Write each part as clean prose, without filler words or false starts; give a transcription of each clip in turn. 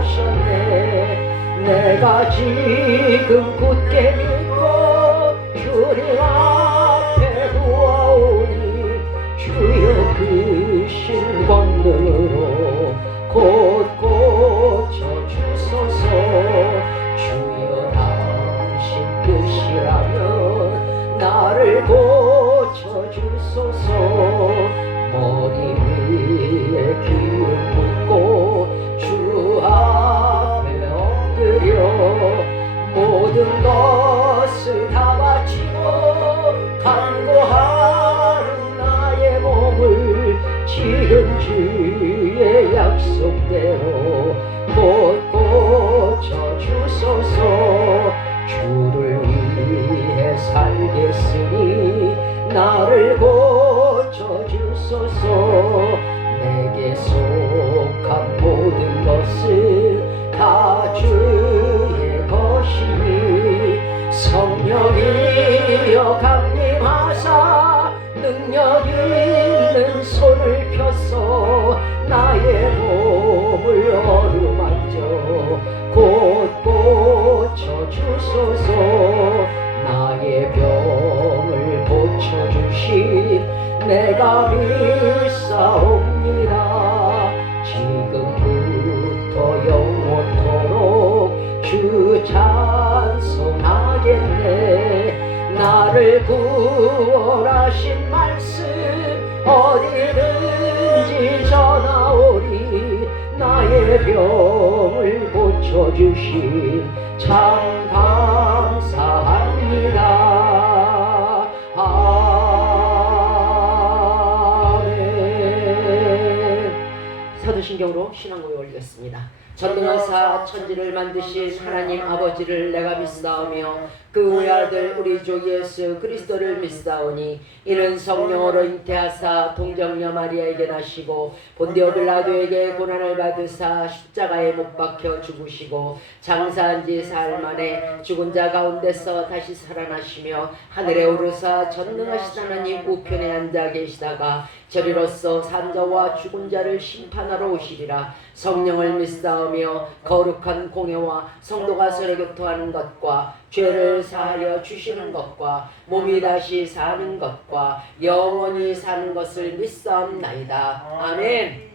하셨네. 내가 지금 굳게 믿고 주님 앞에 구하오니 주여 그 신권능으로 곧 고쳐주소서. 주여 당신 뜻이라면 나를 고쳐주소서. 머리 위에 기름 붓고 주 앞에 엎드려 모든 것을 다 바치고 간구하는 나의 몸을 지금 주의 약속대로 곧 고쳐주소서. 주를 위해 살겠으니 나를 고쳐주소서. 내게 속한 모든 것을 다 주의 것이니 성령이여 강림하사 능력 있는 손을 펴서 나의 몸을 어루만져 곧 고쳐주소서. 나의 병을 고쳐주시 내가 믿사옵니다. 지금부터 영원토록 주 찬송하겠네. 나를 구원하신 말씀 어디든지 전하오리. 나의 병을 고쳐주신 참 감사합니다. 아멘. 사도신경으로 신앙고에 올렸습니다. 전능하사 천지를 만드신 하나님 아버지를 내가 믿사오며 그 외아들 우리 주 예수 그리스도를 믿사오니 이는 성령으로 잉태하사 동정녀 마리아에게 나시고 본디오 빌라도에게 고난을 받으사 십자가에 못 박혀 죽으시고 장사한 지 사흘 만에 죽은 자 가운데서 다시 살아나시며 하늘에 오르사 전능하신 하나님 우편에 앉아 계시다가 저리로서 산자와 죽은 자를 심판하러 오시리라. 성령을 믿사오며 거룩한 공회와 성도가 서로 교통하는 것과 죄를 사하여 주시는 것과 몸이 다시 사는 것과 영원히 사는 것을 믿사옵나이다. 아멘.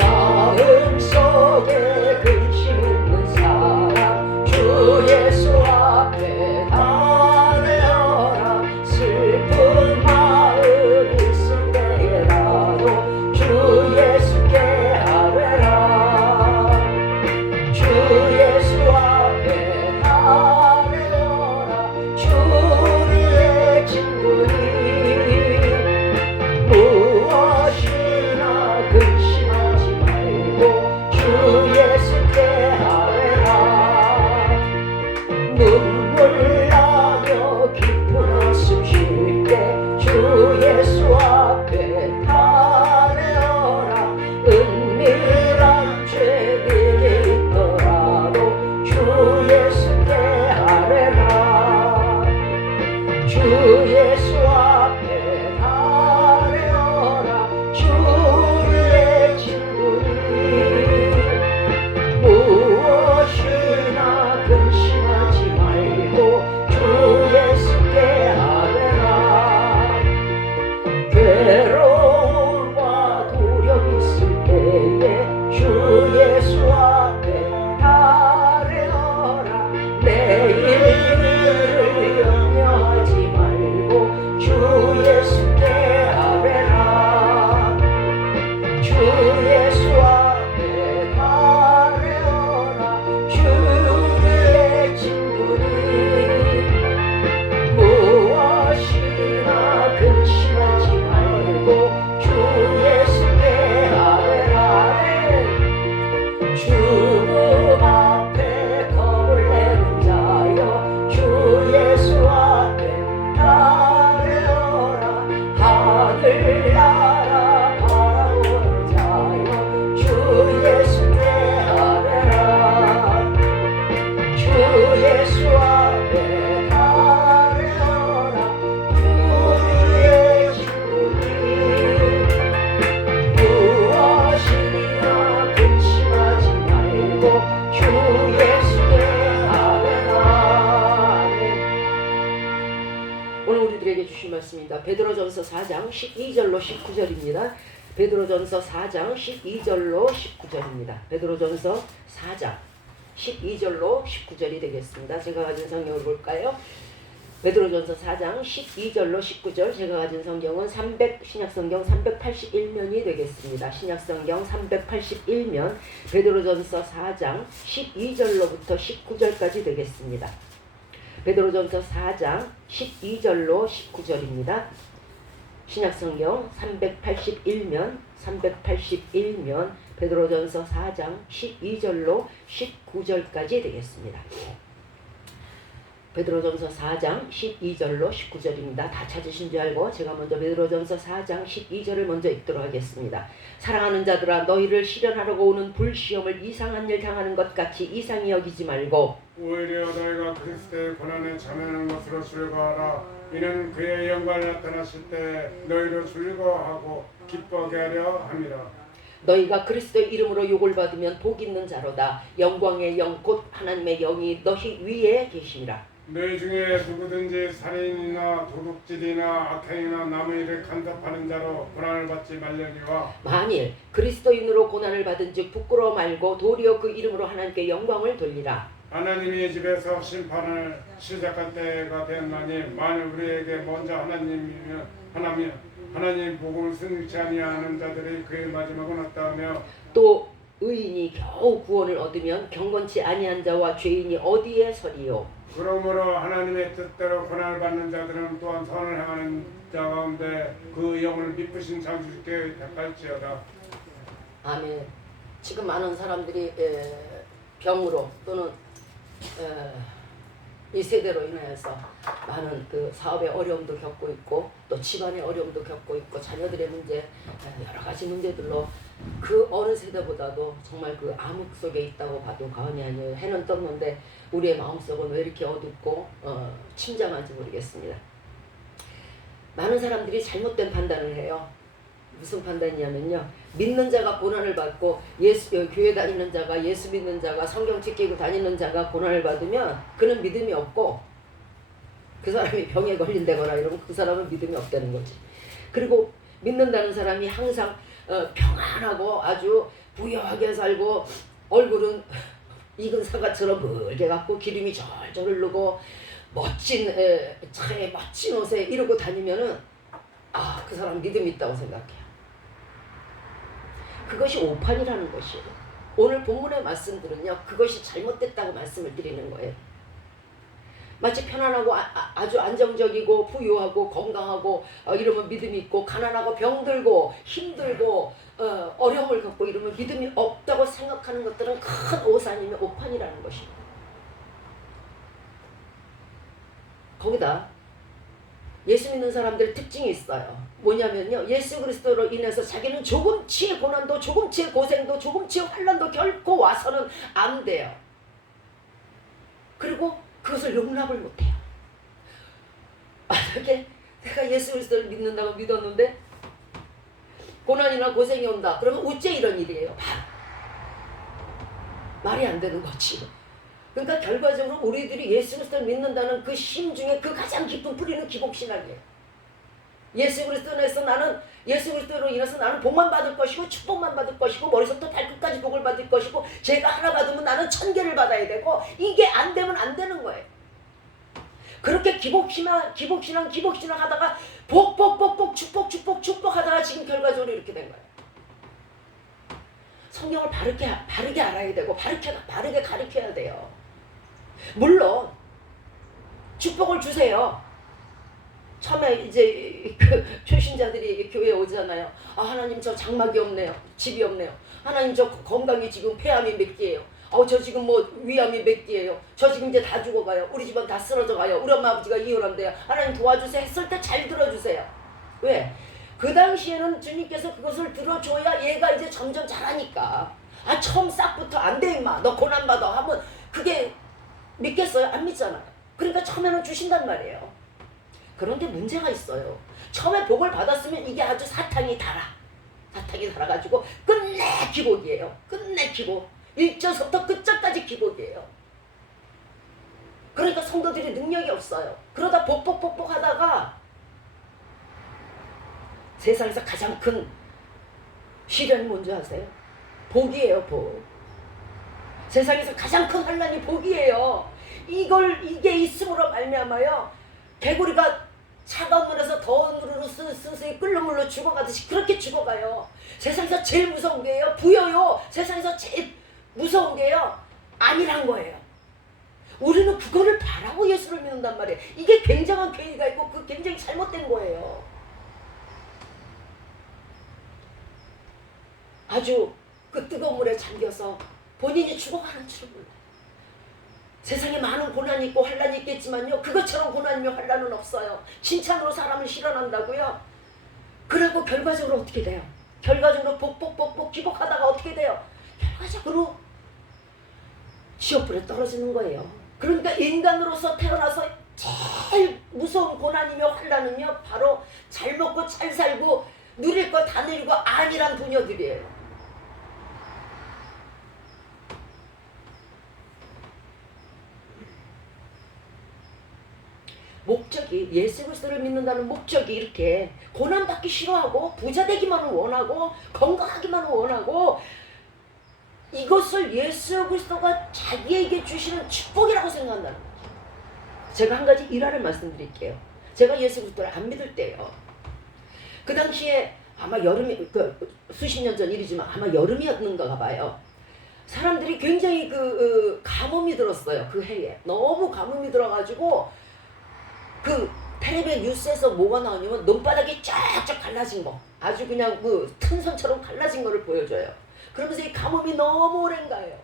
마음속에 근심 있는 사람 주 예수 앞에 달려라. 슬픈 마음 있을 때에라도 주 예수께 아뢰라. 주 예수 앞에 달려라. 오늘 우리들에게 주신 말씀입니다. 베드로전서 4장 12절로 19절입니다. 베드로전서 4장 12절로 19절입니다. 베드로전서 4장 12절로 19절이 되겠습니다. 제가 가진 성경을 볼까요? 베드로전서 4장 12절로 19절, 제가 가진 성경은 신약성경 381면이 되겠습니다. 신약성경 381면, 베드로전서 4장 12절로부터 19절까지 되겠습니다. 베드로전서 4장 12절로 19절입니다. 신약성경 381면, 베드로전서 4장 12절로 19절까지 되겠습니다. 베드로전서 4장 12절로 19절입니다. 다 찾으신 줄 알고 제가 먼저 베드로전서 4장 12절을 먼저 읽도록 하겠습니다. 사랑하는 자들아, 너희를 실현하려고 오는 불시험을 이상한 일 당하는 것 같이 이상히 여기지 말고 오히려 너희가 그리스도의 고난에 참여하는 것으로 즐거워하라. 이는 그의 영광이 나타나실 때 너희로 즐거워하고 기뻐하게 하려 함이라. 너희가 그리스도의 이름으로 욕을 받으면 복 있는 자로다. 영광의 영 곧 하나님의 영이 너희 위에 계시니라. 너희 중에 누구든지 살인이나 도둑질이나 악행이나 남의 일을 간섭하는 자로 고난을 받지 말려니와 만일 그리스도인으로 고난을 받은 즉 부끄러워 말고 도리어 그 이름으로 하나님께 영광을 돌리라. 하나님이 집에서 심판을 시작할 때가 되었나니 만일 우리에게 먼저 하나님이면 하나님 복음을 승치 아니하는 자들이 그의 마지막은 없다며 또 의인이 겨우 구원을 얻으면 경건치 아니한 자와 죄인이 어디에 서리요. 그러므로 하나님의 뜻대로 고난을 받는 자들은 또한 선을 행하는 자 가운데 그 영을 미쁘신 창조주께 택할지어다. 아멘. 지금 많은 사람들이 병으로 또는 이 세대로 인하여서 많은 그 사업의 어려움도 겪고 있고 또 집안의 어려움도 겪고 있고 자녀들의 문제, 여러 가지 문제들로 그 어느 세대보다도 정말 그 암흑 속에 있다고 봐도 과언이 아니에요. 해는 떴는데 우리의 마음속은 왜 이렇게 어둡고 침잠한지 모르겠습니다. 많은 사람들이 잘못된 판단을 해요. 무슨 판단이냐면요, 믿는 자가 고난을 받고 교회 다니는 자가, 예수 믿는 자가, 성경 지키고 다니는 자가 고난을 받으면 그는 믿음이 없고 그 사람이 병에 걸린다거나 이러면 그 사람은 믿음이 없다는 거지. 그리고 믿는다는 사람이 항상 평안하고 아주 부유하게 살고 얼굴은 익은 사과처럼 붉게 갖고 기름이 절절 흐르고 멋진 차에 멋진 옷에 이러고 다니면은 그 사람 믿음이 있다고 생각해요. 그것이 오판이라는 것이에요. 오늘 본문의 말씀들은요, 그것이 잘못됐다고 말씀을 드리는 거예요. 마치 편안하고 아주 안정적이고 부유하고 건강하고 이러면 믿음이 있고, 가난하고 병들고 힘들고 어려움을 겪고 이러면 믿음이 없다고 생각하는 것들은 큰 오산이며 오판이라는 것입니다. 거기다 예수 믿는 사람들의 특징이 있어요. 뭐냐면요, 예수 그리스도로 인해서 자기는 조금치의 고난도 조금치의 고생도 조금치의 환난도 결코 와서는 안 돼요. 그리고 그것을 용납을 못해요. 만약에 내가 예수 그리스도를 믿는다고 믿었는데 고난이나 고생이 온다 그러면 어째 이런 일이에요. 말이 안 되는 거지. 그러니까 결과적으로 우리들이 예수 그리스도를 믿는다는 그 심 중에 그 가장 깊은 뿌리는 기복신앙이에요. 예수 그리스도에서 나는 예수 그리스도로 인해서 나는 복만 받을 것이고 축복만 받을 것이고 머리부터 발끝까지 복을 받을 것이고 죄가 하나 받으면 나는 1000개를 받아야 되고 이게 안 되면 안 되는 거예요. 그렇게 기복신앙 하다가 복 축복 하다가 지금 결과적으로 이렇게 된 거예요. 성경을 바르게 알아야 되고 바르게 가르쳐야 돼요. 물론 축복을 주세요. 처음에 이제 그 초신자들이 교회에 오잖아요. 하나님 저 장막이 없네요. 집이 없네요. 하나님 저 건강이 지금 폐암이 몇 개예요. 저 지금 뭐 위암이 몇 개예요. 저 지금 이제 다 죽어가요. 우리 집안 다 쓰러져 가요. 우리 엄마 아버지가 이혼한대요. 하나님 도와주세요 했을 때 잘 들어주세요. 왜? 그 당시에는 주님께서 그것을 들어줘야 얘가 이제 점점 잘하니까. 처음 싹부터 안 돼 임마 너 고난받아 하면 그게 믿겠어요? 안 믿잖아요. 그러니까 처음에는 주신단 말이에요. 그런데 문제가 있어요. 처음에 복을 받았으면 이게 아주 사탕이 달아가지고 끝내 기복이에요. 끝내 기복. 1절부터 끝절까지 기복이에요. 그러니까 성도들이 능력이 없어요. 그러다 복복 하다가 세상에서 가장 큰 시련이 뭔지 아세요? 복이에요, 복. 세상에서 가장 큰 환난이 복이에요. 이게 있음으로 말미암아요. 개구리가 차가운 물에서 더운 물으로 스스이 끓는 물로 죽어가듯이 그렇게 죽어가요. 세상에서 제일 무서운 게요, 부여요. 세상에서 제일 무서운 게요, 아니란 거예요. 우리는 그거를 바라고 예수를 믿는단 말이에요. 이게 굉장한 괴이가 있고 그 굉장히 잘못된 거예요. 아주 그 뜨거운 물에 잠겨서 본인이 죽어가는 줄 몰라요. 세상에 많은 고난이 있고 환난이 있겠지만요, 그것처럼 고난이며 환난은 없어요. 칭찬으로 사람을 실현한다고요. 그리고 결과적으로 어떻게 돼요? 결과적으로 복복복복 기복하다가 어떻게 돼요? 결과적으로 지옥불에 떨어지는 거예요. 그러니까 인간으로서 태어나서 제일 무서운 고난이며 환난은요, 바로 잘 먹고 잘 살고 누릴 거 다 누리고 안일한 부녀들이에요. 목적이, 예수 그리스도를 믿는다는 목적이 이렇게 고난받기 싫어하고 부자 되기만을 원하고 건강하기만을 원하고 이것을 예수 그리스도가 자기에게 주시는 축복이라고 생각한다는 거죠. 제가 한 가지 일화를 말씀드릴게요. 제가 예수 그리스도를 안 믿을 때요, 그 당시에 아마 여름이, 수십 년 전 일이지만 아마 여름이었는가 봐요. 사람들이 굉장히 가뭄이 들었어요. 그 해에 너무 가뭄이 들어가지고 그 텔레비전 뉴스에서 뭐가 나오냐면 눈바닥이 쫙쫙 갈라진 거, 아주 그냥 튼 선처럼 갈라진 거를 보여줘요. 그러면서 이 가뭄이 너무 오랜 거예요.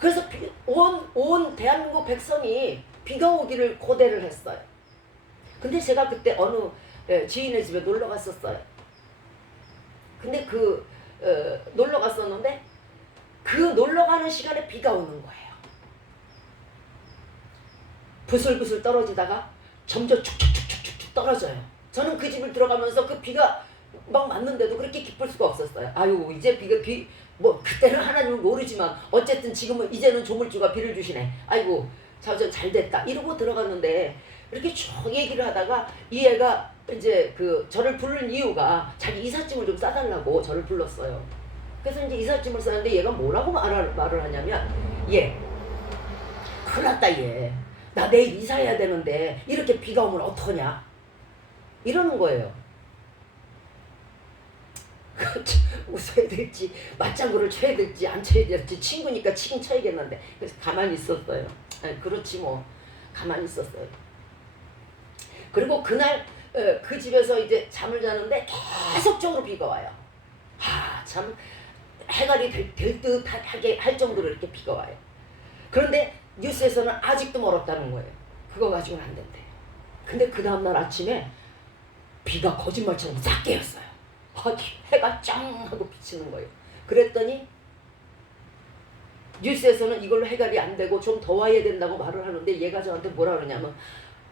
그래서 온 대한민국 백성이 비가 오기를 고대를 했어요. 근데 제가 그때 어느 지인의 집에 놀러 갔었어요. 근데 놀러 갔었는데 그 놀러 가는 시간에 비가 오는 거예요. 부슬부슬 떨어지다가 점점 축축축축축 떨어져요. 저는 그 집을 들어가면서 그 비가 막 맞는데도 그렇게 기쁠 수가 없었어요. 아유, 이제 뭐 그때는 하나님은 모르지만 어쨌든 지금은 이제는 조물주가 비를 주시네. 아이고, 잘 됐다. 이러고 들어갔는데 이렇게 쭉 얘기를 하다가 이 애가 이제 저를 부른 이유가 자기 이삿짐을 좀 싸달라고 저를 불렀어요. 그래서 이제 이삿짐을 싸는데 얘가 뭐라고 말을 하냐면, 얘 큰일 났다, 얘. 나 내일 이사해야 되는데 이렇게 비가 오면 어떡하냐? 이러는 거예요. 웃어야 될지 맞장구를 쳐야 될지 안 쳐야 될지, 친구니까 치긴 쳐야겠는데, 그래서 가만히 있었어요. 아니, 그렇지 뭐, 가만히 있었어요. 그리고 그날 그 집에서 이제 잠을 자는데 계속적으로 비가 와요. 참 해갈이 될 듯하게 할 정도로 이렇게 비가 와요. 그런데 뉴스에서는 아직도 멀었다는 거예요. 그거 가지고는 안 된대요. 근데 그 다음날 아침에 비가 거짓말처럼 싹 깨었어요. 해가 짱 하고 비치는 거예요. 그랬더니 뉴스에서는 이걸로 해결이 안 되고 좀 더 와야 된다고 말을 하는데 얘가 저한테 뭐라 그러냐면,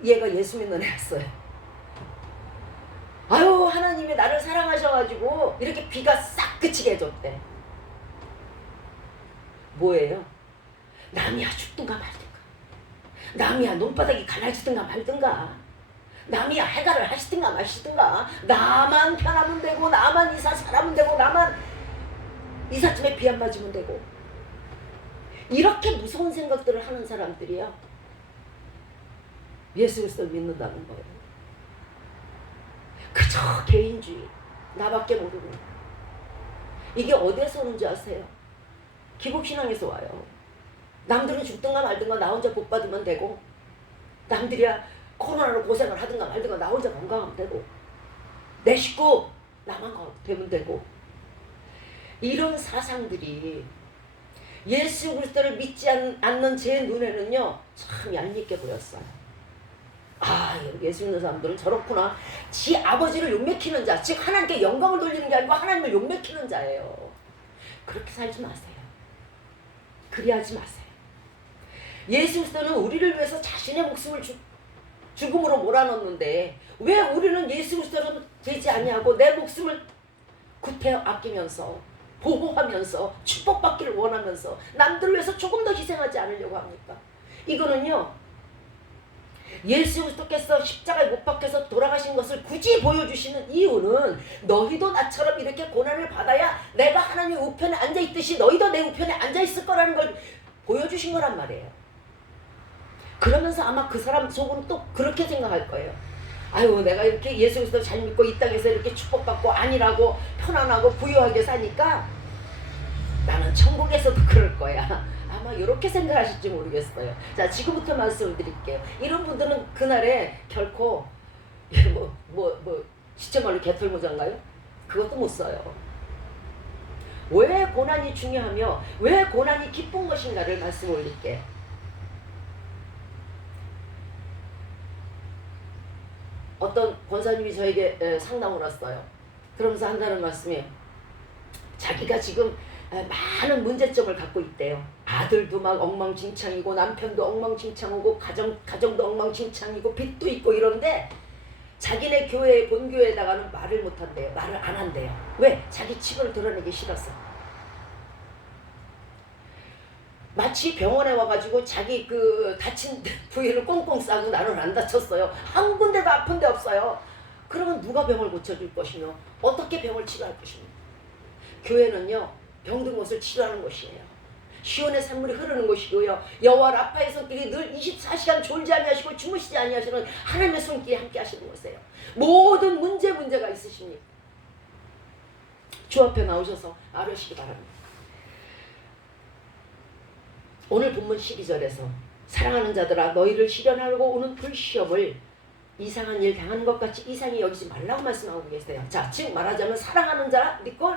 얘가 예수 믿는 애였어요. 아유, 하나님이 나를 사랑하셔가지고 이렇게 비가 싹 그치게 해줬대. 뭐예요? 남이야 죽든가 말든가, 남이야 눈바닥이 갈라지든가 말든가, 남이야 해가를 하시든가 마시든가, 나만 편하면 되고, 나만 이사 잘하면 되고, 나만 이삿짐에 비 안 맞으면 되고, 이렇게 무서운 생각들을 하는 사람들이요, 예수 그리스도를 믿는다는 거예요. 그저 개인주의, 나밖에 모르고. 이게 어디에서 오는지 아세요? 기복신앙에서 와요. 남들은 죽든가 말든가 나 혼자 복 받으면 되고, 남들이야 코로나로 고생을 하든가 말든가 나 혼자 건강하면 되고, 내 식구 나만 되면 되고, 이런 사상들이 예수 그리스도를 믿지 않는 제 눈에는요 참 얄밉게 보였어요. 예수 믿는 사람들은 저렇구나. 지 아버지를 욕먹히는 자, 즉 하나님께 영광을 돌리는 게 아니고 하나님을 욕먹히는 자예요. 그렇게 살지 마세요. 그리하지 마세요. 예수 그리스도는 우리를 위해서 자신의 목숨을 죽음으로 몰아넣는데, 왜 우리는 예수 그리스도는 되지 아니하고 내 목숨을 구태 아끼면서 보호하면서 축복받기를 원하면서 남들을 위해서 조금 더 희생하지 않으려고 합니까? 이거는요, 예수 그리스도께서 십자가에 못 박혀서 돌아가신 것을 굳이 보여주시는 이유는 너희도 나처럼 이렇게 고난을 받아야 내가 하나님의 우편에 앉아있듯이 너희도 내 우편에 앉아있을 거라는 걸 보여주신 거란 말이에요. 그러면서 아마 그 사람 속으로 또 그렇게 생각할 거예요. 아유, 내가 이렇게 예수 그리스도 잘 믿고 이 땅에서 이렇게 축복받고 안일하고 편안하고 부유하게 사니까 나는 천국에서도 그럴 거야. 아마 이렇게 생각하실지 모르겠어요. 자, 지금부터 말씀을 드릴게요. 이런 분들은 그날에 결코 시체말로 개털모자인가요? 그것도 못 써요. 왜 고난이 중요하며 왜 고난이 기쁜 것인가를 말씀 올릴게요. 어떤 권사님이 저에게 상담을 왔어요. 그러면서 한다는 말씀이 자기가 지금 많은 문제점을 갖고 있대요. 아들도 막 엉망진창이고 남편도 엉망진창이고 가정도 엉망진창이고 빚도 있고 이런데 자기네 교회 본교회에다가는 말을 못한대요. 말을 안 한대요. 왜? 자기 치부를 드러내기 싫어서. 마치 병원에 와가지고 자기 그 다친 부위를 꽁꽁 싸고 나는 안 다쳤어요. 한 군데도 아픈 데 없어요. 그러면 누가 병을 고쳐줄 것이며 어떻게 병을 치료할 것이며. 교회는요, 병든 것을 치료하는 곳이에요. 시온의 산물이 흐르는 곳이고요. 여호와 라파의 손길이 늘 24시간 졸지 아니하시고 주무시지 아니하시는 하나님의 손길이 함께 하시는 곳이에요. 모든 문제가 있으십니까? 주 앞에 나오셔서 아뢰시기 바랍니다. 오늘 본문 12절에서 사랑하는 자들아 너희를 시련하려고 오는 불시험을 이상한 일 당하는 것 같이 이상히 여기지 말라고 말씀하고 계세요. 자, 즉 말하자면 사랑하는 자 니꼴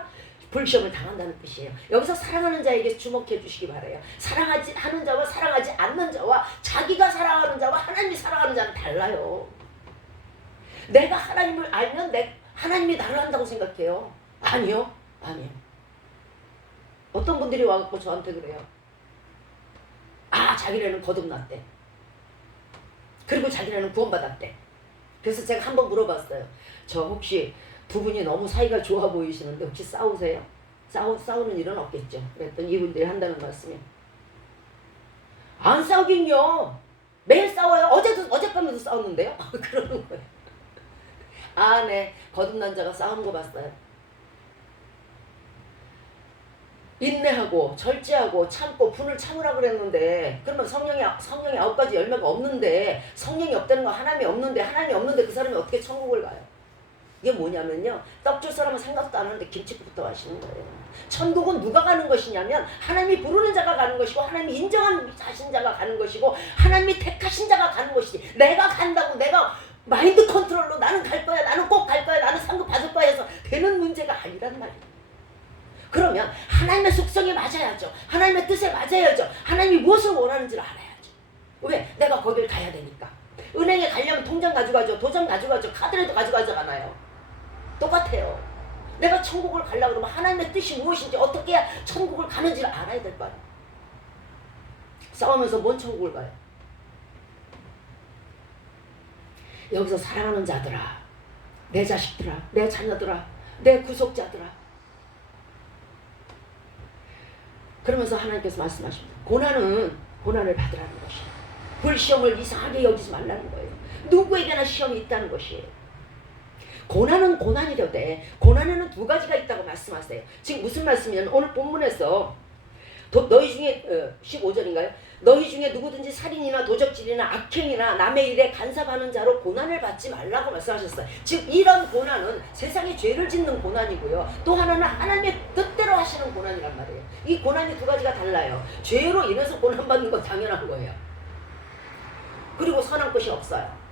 불시험을 당한다는 뜻이에요. 여기서 사랑하는 자에게 주목해 주시기 바라요. 사랑하지 하는 자와 사랑하지 않는 자와 자기가 사랑하는 자와 하나님이 사랑하는 자는 달라요. 내가 하나님을 알면 하나님이 나를 한다고 생각해요. 아니요. 어떤 분들이 와갖고 저한테 그래요. 자기네는 거듭났대. 그리고 자기네는 구원받았대. 그래서 제가 한번 물어봤어요. 저 혹시 두 분이 너무 사이가 좋아 보이시는데 혹시 싸우세요? 싸우는 일은 없겠죠. 그랬더니 이분들이 한다는 말씀이 안 싸우긴요. 매일 싸워요. 어젯밤에도 싸웠는데요. 그러는 거예요. 네. 거듭난 자가 싸우는 거 봤어요. 인내하고 절제하고 참고 분을 참으라 그랬는데 그러면 성령이 9가지 열매가 없는데 성령이 없다는 거 하나님이 없는데 그 사람이 어떻게 천국을 가요? 이게 뭐냐면요. 떡 줄 사람은 생각도 안 하는데 김치국부터 하시는 거예요. 천국은 누가 가는 것이냐면 하나님이 부르는 자가 가는 것이고 하나님이 인정하신 자가 가는 것이고 하나님이 택하신 자가 가는 것이지 내가 간다고 내가 마인드 컨트롤로 나는 갈 거야 나는 꼭 갈 거야 나는 상급 받을 거야 해서 되는 문제가 아니란 말이에요. 그러면 하나님의 속성에 맞아야죠. 하나님의 뜻에 맞아야죠. 하나님이 무엇을 원하는지를 알아야죠. 왜? 내가 거길 가야 되니까. 은행에 가려면 통장 가져가죠. 도장 가져가죠. 카드라도 가져가잖아요. 똑같아요. 내가 천국을 가려고 그러면 하나님의 뜻이 무엇인지 어떻게 해야 천국을 가는지를 알아야 될 거 아니에요. 싸우면서 뭔 천국을 가요? 여기서 사랑하는 자들아, 내 자식들아, 내 자녀들아, 내 구속자들아, 그러면서 하나님께서 말씀하십니다. 고난을 받으라는 것이에요. 불시험을 이상하게 여기지 말라는 거예요. 누구에게나 시험이 있다는 것이에요. 고난은 고난이려되 고난에는 두 가지가 있다고 말씀하세요. 지금 무슨 말씀이냐면 오늘 본문에서 너희 중에 15절인가요? 너희 중에 누구든지 살인이나 도적질이나 악행이나 남의 일에 간섭하는 자로 고난을 받지 말라고 말씀하셨어요. 즉 이런 고난은 세상에 죄를 짓는 고난이고요. 또 하나는 하나님의 뜻대로 하시는 고난이란 말이에요. 이 고난이 두 가지가 달라요. 죄로 인해서 고난받는 건 당연한 거예요. 그리고 선한 것이 없어요.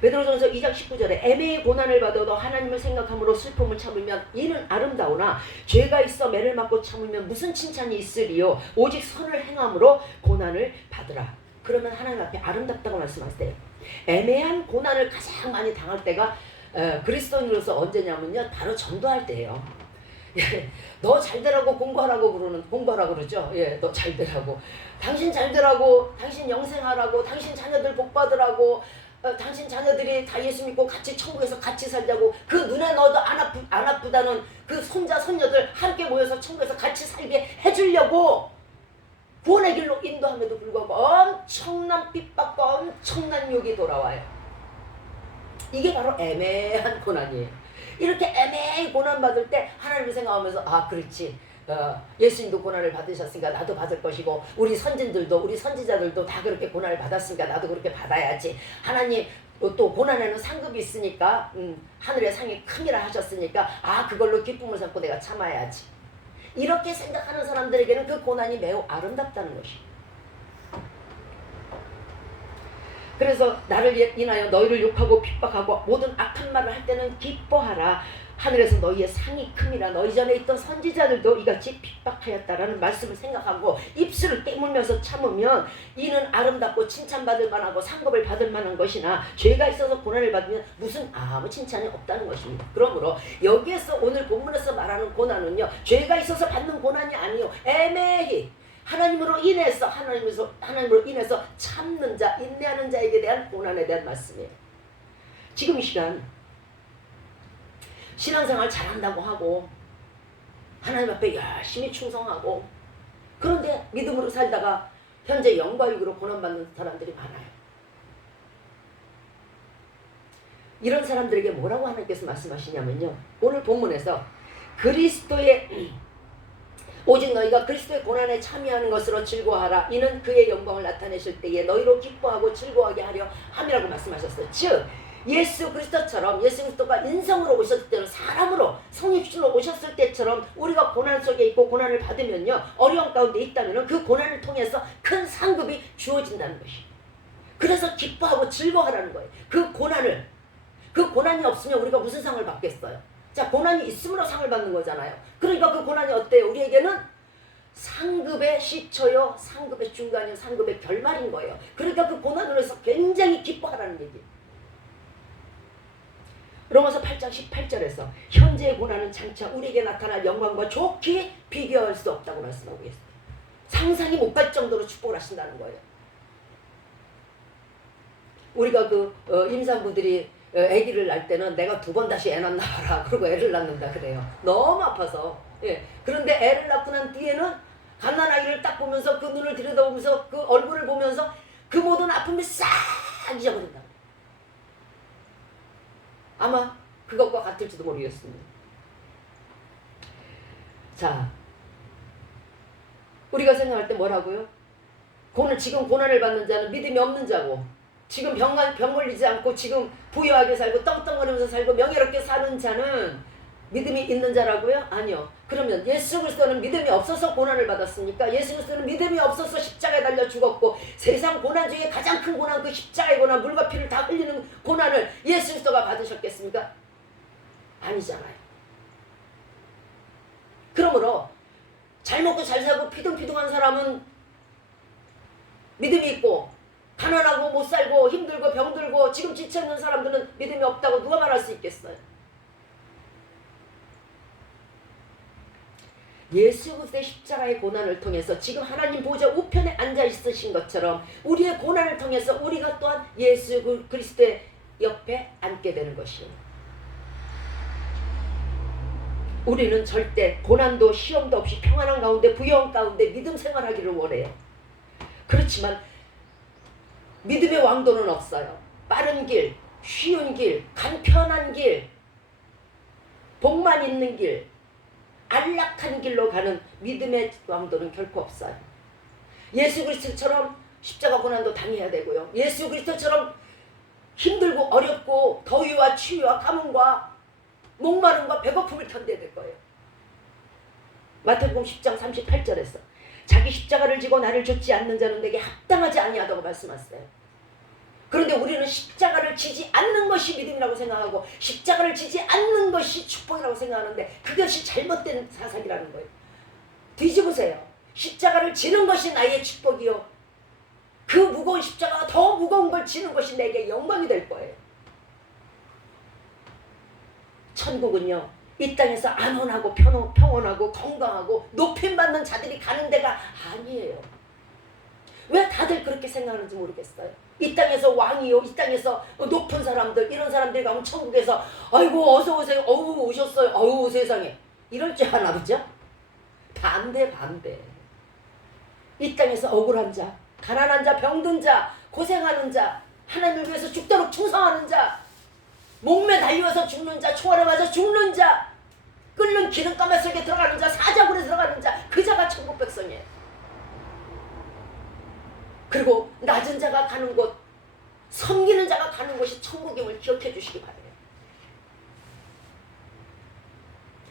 베드로전서 2장 19절에 애매히 고난을 받아도 하나님을 생각함으로 슬픔을 참으면 이는 아름다우나 죄가 있어 매를 맞고 참으면 무슨 칭찬이 있으리요 오직 선을 행함으로 고난을 받으라. 그러면 하나님 앞에 아름답다고 말씀하세요. 애매한 고난을 가장 많이 당할 때가 그리스도인으로서 언제냐면요 바로 전도할 때예요. 너 잘되라고 공부하라고 그러죠. 너 잘되라고, 당신 잘되라고, 당신 영생하라고, 당신 자녀들 복받으라고, 당신 자녀들이 다 예수 믿고 같이 천국에서 같이 살자고, 그 눈에 넣어도 안 아프다는 그 손자 손녀들 함께 모여서 천국에서 같이 살게 해주려고 구원의 길로 인도함에도 불구하고 엄청난 핍박과 엄청난 욕이 돌아와요. 이게 바로 애매한 고난이에요. 이렇게 애매히 고난받을 때 하나님을 생각하면서 아 그렇지, 예수님도 고난을 받으셨으니까 나도 받을 것이고 우리 선진들도 우리 선지자들도 다 그렇게 고난을 받았으니까 나도 그렇게 받아야지. 하나님 또 고난에는 상급이 있으니까 하늘의 상이 큼이라 하셨으니까 아 그걸로 기쁨을 삼고 내가 참아야지. 이렇게 생각하는 사람들에게는 그 고난이 매우 아름답다는 것이에요. 그래서 나를 인하여 너희를 욕하고 핍박하고 모든 악한 말을 할 때는 기뻐하라. 하늘에서 너희의 상이 큼이라. 너희 전에 있던 선지자들도 이같이 핍박하였다라는 말씀을 생각하고 입술을 깨물면서 참으면 이는 아름답고 칭찬받을 만하고 상급을 받을 만한 것이나 죄가 있어서 고난을 받으면 무슨 아무 칭찬이 없다는 것입니다. 그러므로 여기에서 오늘 본문에서 말하는 고난은요, 죄가 있어서 받는 고난이 아니요, 애매히 하나님으로 인해서 참는 자, 인내하는 자에게 대한 고난에 대한 말씀이에요. 지금 이 시간 신앙생활 잘한다고 하고 하나님 앞에 열심히 충성하고 그런데 믿음으로 살다가 현재 영과 육으로 고난받는 사람들이 많아요. 이런 사람들에게 뭐라고 하나님께서 말씀하시냐면요, 오늘 본문에서 그리스도의 오직 너희가 그리스도의 고난에 참여하는 것으로 즐거워하라. 이는 그의 영광을 나타내실 때에 너희로 기뻐하고 즐거워하게 하려 함이라고 말씀하셨어요. 즉 예수 그리스도처럼, 예수 그리스도가 인성으로 오셨을 때는 사람으로 성육신으로 오셨을 때처럼 우리가 고난 속에 있고 고난을 받으면요, 어려움 가운데 있다면 그 고난을 통해서 큰 상급이 주어진다는 것이에요. 그래서 기뻐하고 즐거워하라는 거예요. 그 고난이 없으면 우리가 무슨 상을 받겠어요? 자, 고난이 있음으로 상을 받는 거잖아요. 그러니까 그 고난이 어때요? 우리에게는 상급의 시초요, 상급의 중간이요, 상급의 결말인 거예요. 그러니까 그 고난으로 해서 굉장히 기뻐하라는 얘기예요. 로마서 8장 18절에서 현재의 고난은 장차 우리에게 나타날 영광과 좋게 비교할 수 없다고 말씀하고 있어요. 상상이 못 갈 정도로 축복을 하신다는 거예요. 우리가 임산부들이 아기를 낳을 때는 내가 2번 다시 애 낳나봐라 그러고 애를 낳는다 그래요. 너무 아파서. 예. 그런데 애를 낳고 난 뒤에는 갓난아기를 딱 보면서 그 눈을 들여다보면서 그 얼굴을 보면서 그 모든 아픔이 싹 잊어버린다. 아마 그것과 같을지도 모르겠습니다. 자, 우리가 생각할 때 뭐라고요? 지금 고난을 받는 자는 믿음이 없는 자고, 지금 병 걸리지 않고 지금 부유하게 살고 떵떵거리면서 살고 명예롭게 사는 자는 믿음이 있는 자라고요? 아니요. 그러면 예수 그리스도는 믿음이 없어서 고난을 받았습니까? 예수 그리스도는 믿음이 없어서 십자가에 달려 죽었고 세상 고난 중에 가장 큰 고난, 그 십자가의 고난, 물과 피를 다 흘리는 고난을 예수 그리스도가 받으셨겠습니까? 아니잖아요. 그러므로 잘 먹고 잘 살고 피둥피둥한 사람은 믿음이 있고, 가난하고 못 살고 힘들고 병들고 지금 지쳐있는 사람들은 믿음이 없다고 누가 말할 수 있겠어요? 예수 그리스도의 십자가의 고난을 통해서 지금 하나님 보좌 우편에 앉아 있으신 것처럼 우리의 고난을 통해서 우리가 또한 예수 그리스도의 옆에 앉게 되는 것이에요. 우리는 절대 고난도 시험도 없이 평안한 가운데 부여한 가운데 믿음 생활하기를 원해요. 그렇지만 믿음의 왕도는 없어요. 빠른 길, 쉬운 길, 간편한 길, 복만 있는 길, 안락한 길로 가는 믿음의 왕도는 결코 없어요. 예수 그리스도처럼 십자가 고난도 당해야 되고요. 예수 그리스도처럼 힘들고 어렵고 더위와 추위와 가뭄과 목마름과 배고픔을 견뎌야 될 거예요. 마태복음 10장 38절에서 자기 십자가를 지고 나를 좇지 않는 자는 내게 합당하지 아니하다고 말씀하셨어요. 그런데 우리는 십자가를 지지 않는 것이 믿음이라고 생각하고 십자가를 지지 않는 것이 축복이라고 생각하는데 그것이 잘못된 사상이라는 거예요. 뒤집으세요. 십자가를 지는 것이 나의 축복이요, 그 무거운 십자가가 더 무거운 걸 지는 것이 내게 영광이 될 거예요. 천국은요, 이 땅에서 안온하고 평온하고 건강하고 높임받는 자들이 가는 데가 아니에요. 왜 다들 그렇게 생각하는지 모르겠어요. 이 땅에서 왕이요, 이 땅에서 높은 사람들, 이런 사람들이 가면 천국에서 아이고 어서 오세요, 어우 오셨어요, 어우 세상에, 이럴 줄 아나 보죠? 반대. 이 땅에서 억울한 자, 가난한 자, 병든 자, 고생하는 자, 하나님을 위해서 죽도록 충성하는 자, 목매 달려서 죽는 자, 총알에 맞아 죽는 자, 끓는 기름가마 속에 들어가는 자, 사자굴에 들어가는 자, 그 자가 천국 백성이에요. 그리고 낮은 자가 가는 곳, 섬기는 자가 가는 곳이 천국임을 기억해 주시기 바라요.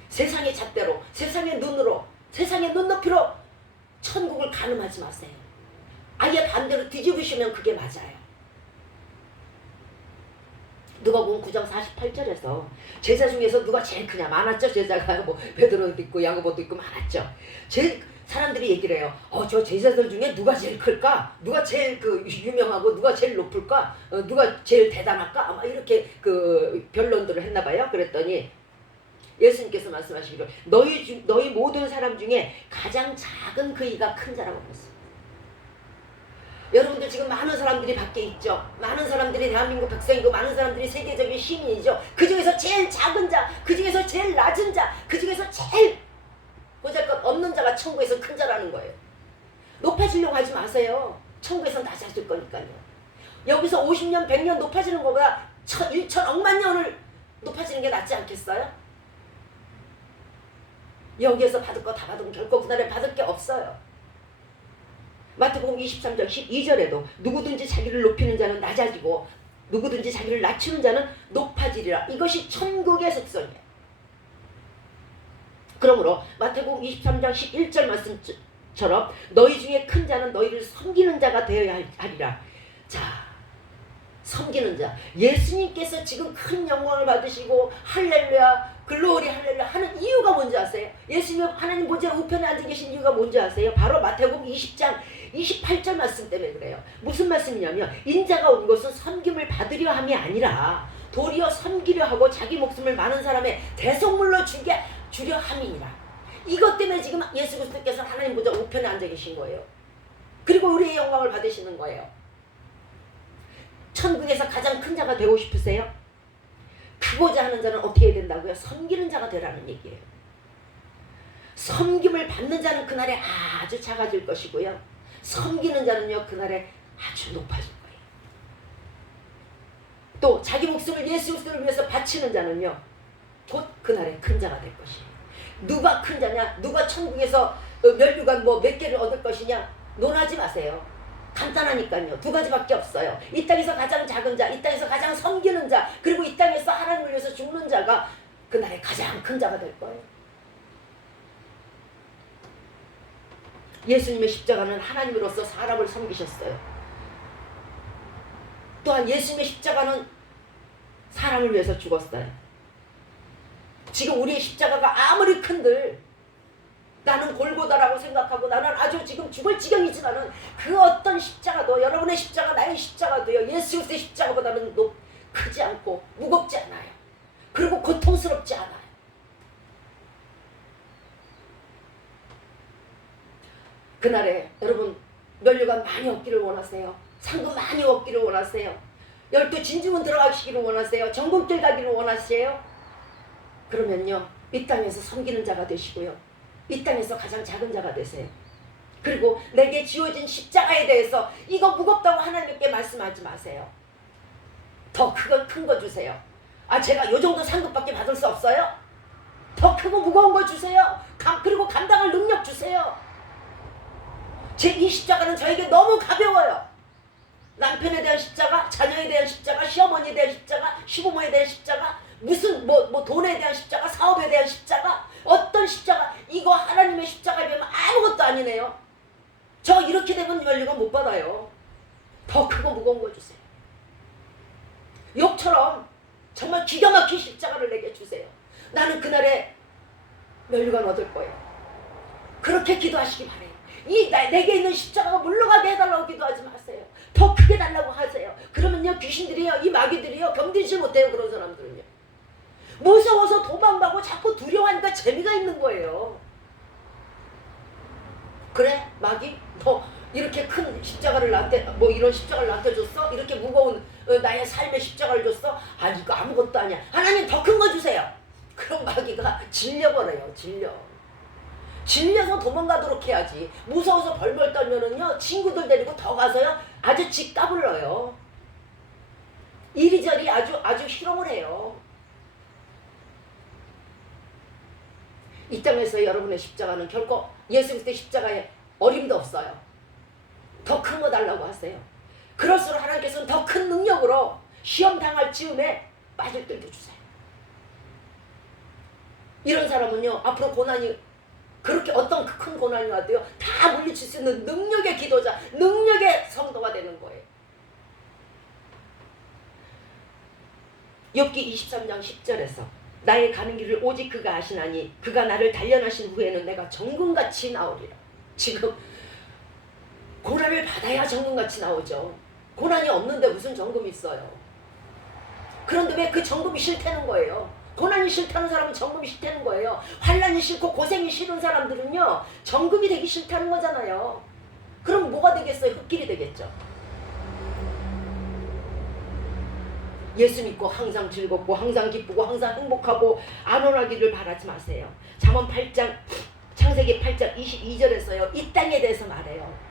세상의 잣대로, 세상의 눈으로, 세상의 눈높이로 천국을 가늠하지 마세요. 아예 반대로 뒤집으시면 그게 맞아요. 누가복음 9장 48절에서 제자 중에서 누가 제일 크냐? 많았죠. 제자가 뭐 베드로도 있고 야고보도 있고 많았죠. 사람들이 얘기를 해요. 저 제자들 중에 누가 제일 클까? 누가 제일 유명하고 누가 제일 높을까? 누가 제일 대단할까? 아마 이렇게 변론들을 했나 봐요. 그랬더니 예수님께서 말씀하시기를 너희 모든 사람 중에 가장 작은 그이가 큰 자라고 그랬어요. 여러분들 지금 많은 사람들이 밖에 있죠. 많은 사람들이 대한민국 백성이고 많은 사람들이 세계적인 시민이죠. 그 중에서 제일 작은 자, 그 중에서 제일 낮은 자, 그 중에서 제일 보잘것 없는 자가 천국에서 큰 자라는 거예요. 높아지려고 하지 마세요. 천국에서 낮아질 거니까요. 여기서 50년, 100년 높아지는 것보다 1천억만 년을 높아지는 게 낫지 않겠어요? 여기에서 받을 거 다 받으면 결코 그날에 받을 게 없어요. 마태복음 23장 12절에도 누구든지 자기를 높이는 자는 낮아지고 누구든지 자기를 낮추는 자는 높아지리라. 이것이 천국의 속성이에요. 그러므로 마태복음 23장 11절 말씀처럼 너희 중에 큰 자는 너희를 섬기는 자가 되어야 하리라. 자, 섬기는 자. 예수님께서 지금 큰 영광을 받으시고 할렐루야, 글로리 할렐루야 하는 이유가 뭔지 아세요? 예수님 하나님 보좌 우편에 앉아 계신 이유가 뭔지 아세요? 바로 마태복음 20장 28절 말씀 때문에 그래요. 무슨 말씀이냐면 인자가 온 것은 섬김을 받으려 함이 아니라 도리어 섬기려 하고 자기 목숨을 많은 사람의 대속물로 주려 함이니라. 이것 때문에 지금 예수 그리스도께서 하나님 보좌 우편에 앉아 계신 거예요. 그리고 우리의 영광을 받으시는 거예요. 천국에서 가장 큰 자가 되고 싶으세요? 크고자 하는 자는 어떻게 해야 된다고요? 섬기는 자가 되라는 얘기예요. 섬김을 받는 자는 그날에 아주 작아질 것이고요. 섬기는 자는요 그날에 아주 높아질 거예요. 또 자기 목숨을 예수 그리스도를 위해서 바치는 자는요 곧 그날에 큰 자가 될 것이에요. 누가 큰 자냐? 누가 천국에서 면류관 몇 개를 얻을 것이냐? 논하지 마세요. 간단하니까요. 두 가지밖에 없어요. 이 땅에서 가장 작은 자, 이 땅에서 가장 섬기는 자, 그리고 이 땅에서 하나님을 위해서 죽는 자가 그날에 가장 큰 자가 될 거예요. 예수님의 십자가는 하나님으로서 사람을 섬기셨어요. 또한 예수님의 십자가는 사람을 위해서 죽었어요. 지금 우리의 십자가가 아무리 큰들 나는 골고다라고 생각하고 나는 아주 지금 죽을 지경이지만은 그 어떤 십자가도 여러분의 십자가 나의 십자가도요 예수 그리스도의 십자가보다는 크지 않고 무겁지 않아요. 그리고 고통스럽지 않아요. 그날에 여러분 면류관 많이 얻기를 원하세요? 상금 많이 얻기를 원하세요? 12 진중은 들어가시기를 원하세요? 정금길 가기를 원하세요? 그러면요 이 땅에서 섬기는 자가 되시고요 이 땅에서 가장 작은 자가 되세요. 그리고 내게 지어진 십자가에 대해서 이거 무겁다고 하나님께 말씀하지 마세요. 더 큰 거 주세요. 제가 요 정도 상급밖에 받을 수 없어요? 더 크고 무거운 거 주세요. 그리고 감당할 능력 주세요. 제2 십자가는 저에게 너무 가벼워요. 남편에 대한 십자가, 자녀에 대한 십자가, 시어머니에 대한 십자가, 시부모에 대한 십자가, 무슨 돈에 대한 십자가, 사업에 대한 십자가, 어떤 십자가, 이거 하나님의 십자가에 비하면 아무것도 아니네요. 저 이렇게 되면 면류관 못 받아요. 더 크고 무거운 거 주세요. 욕처럼 정말 기가 막힌 십자가를 내게 주세요. 나는 그날에 면류관 얻을 거예요. 그렇게 기도하시기 바래요. 내게 있는 십자가가 물러가게 해달라고 기도하지 마세요. 더 크게 달라고 하세요. 그러면요 귀신들이요 이 마귀들이요 견디지 못해요. 그런 사람들은요 무서워서 도망가고 자꾸 두려워하니까 재미가 있는 거예요. 그래 마귀 너 이렇게 큰 십자가를 나한테 이런 십자가를 나한테 줬어? 이렇게 무거운 나의 삶의 십자가를 줬어? 이거 아무것도 아니야. 하나님 더 큰 거 주세요. 그럼 마귀가 질려버려요. 질려서 도망가도록 해야지. 무서워서 벌벌 떨면은요 친구들 데리고 더 가서요 아주 집 까불러요. 이리저리 아주 희롱을 해요. 이 땅에서 여러분의 십자가는 결코 예수 그리스도의 십자가에 어림도 없어요. 더 큰 거 달라고 하세요. 그럴수록 하나님께서는 더 큰 능력으로 시험 당할 즈음에 빠질 뜰도 주세요. 이런 사람은요, 앞으로 고난이 그렇게 어떤 큰 고난이 와도요, 다 물리칠 수 있는 능력의 기도자, 능력의 성도가 되는 거예요. 욥기 23장 10절에서 나의 가는 길을 오직 그가 아시나니 그가 나를 단련하신 후에는 내가 정금같이 나오리라. 지금 고난을 받아야 정금같이 나오죠. 고난이 없는데 무슨 정금이 있어요. 그런데 왜 그 정금이 싫다는 거예요. 고난이 싫다는 사람은 정금이 싫다는 거예요. 환난이 싫고 고생이 싫은 사람들은요, 정금이 되기 싫다는 거잖아요. 그럼 뭐가 되겠어요? 흙길이 되겠죠. 예수 믿고 항상 즐겁고 항상 기쁘고 항상 행복하고 안온하기를 바라지 마세요. 잠언 8장 창세기 8장 22절에서요, 이 땅에 대해서 말해요.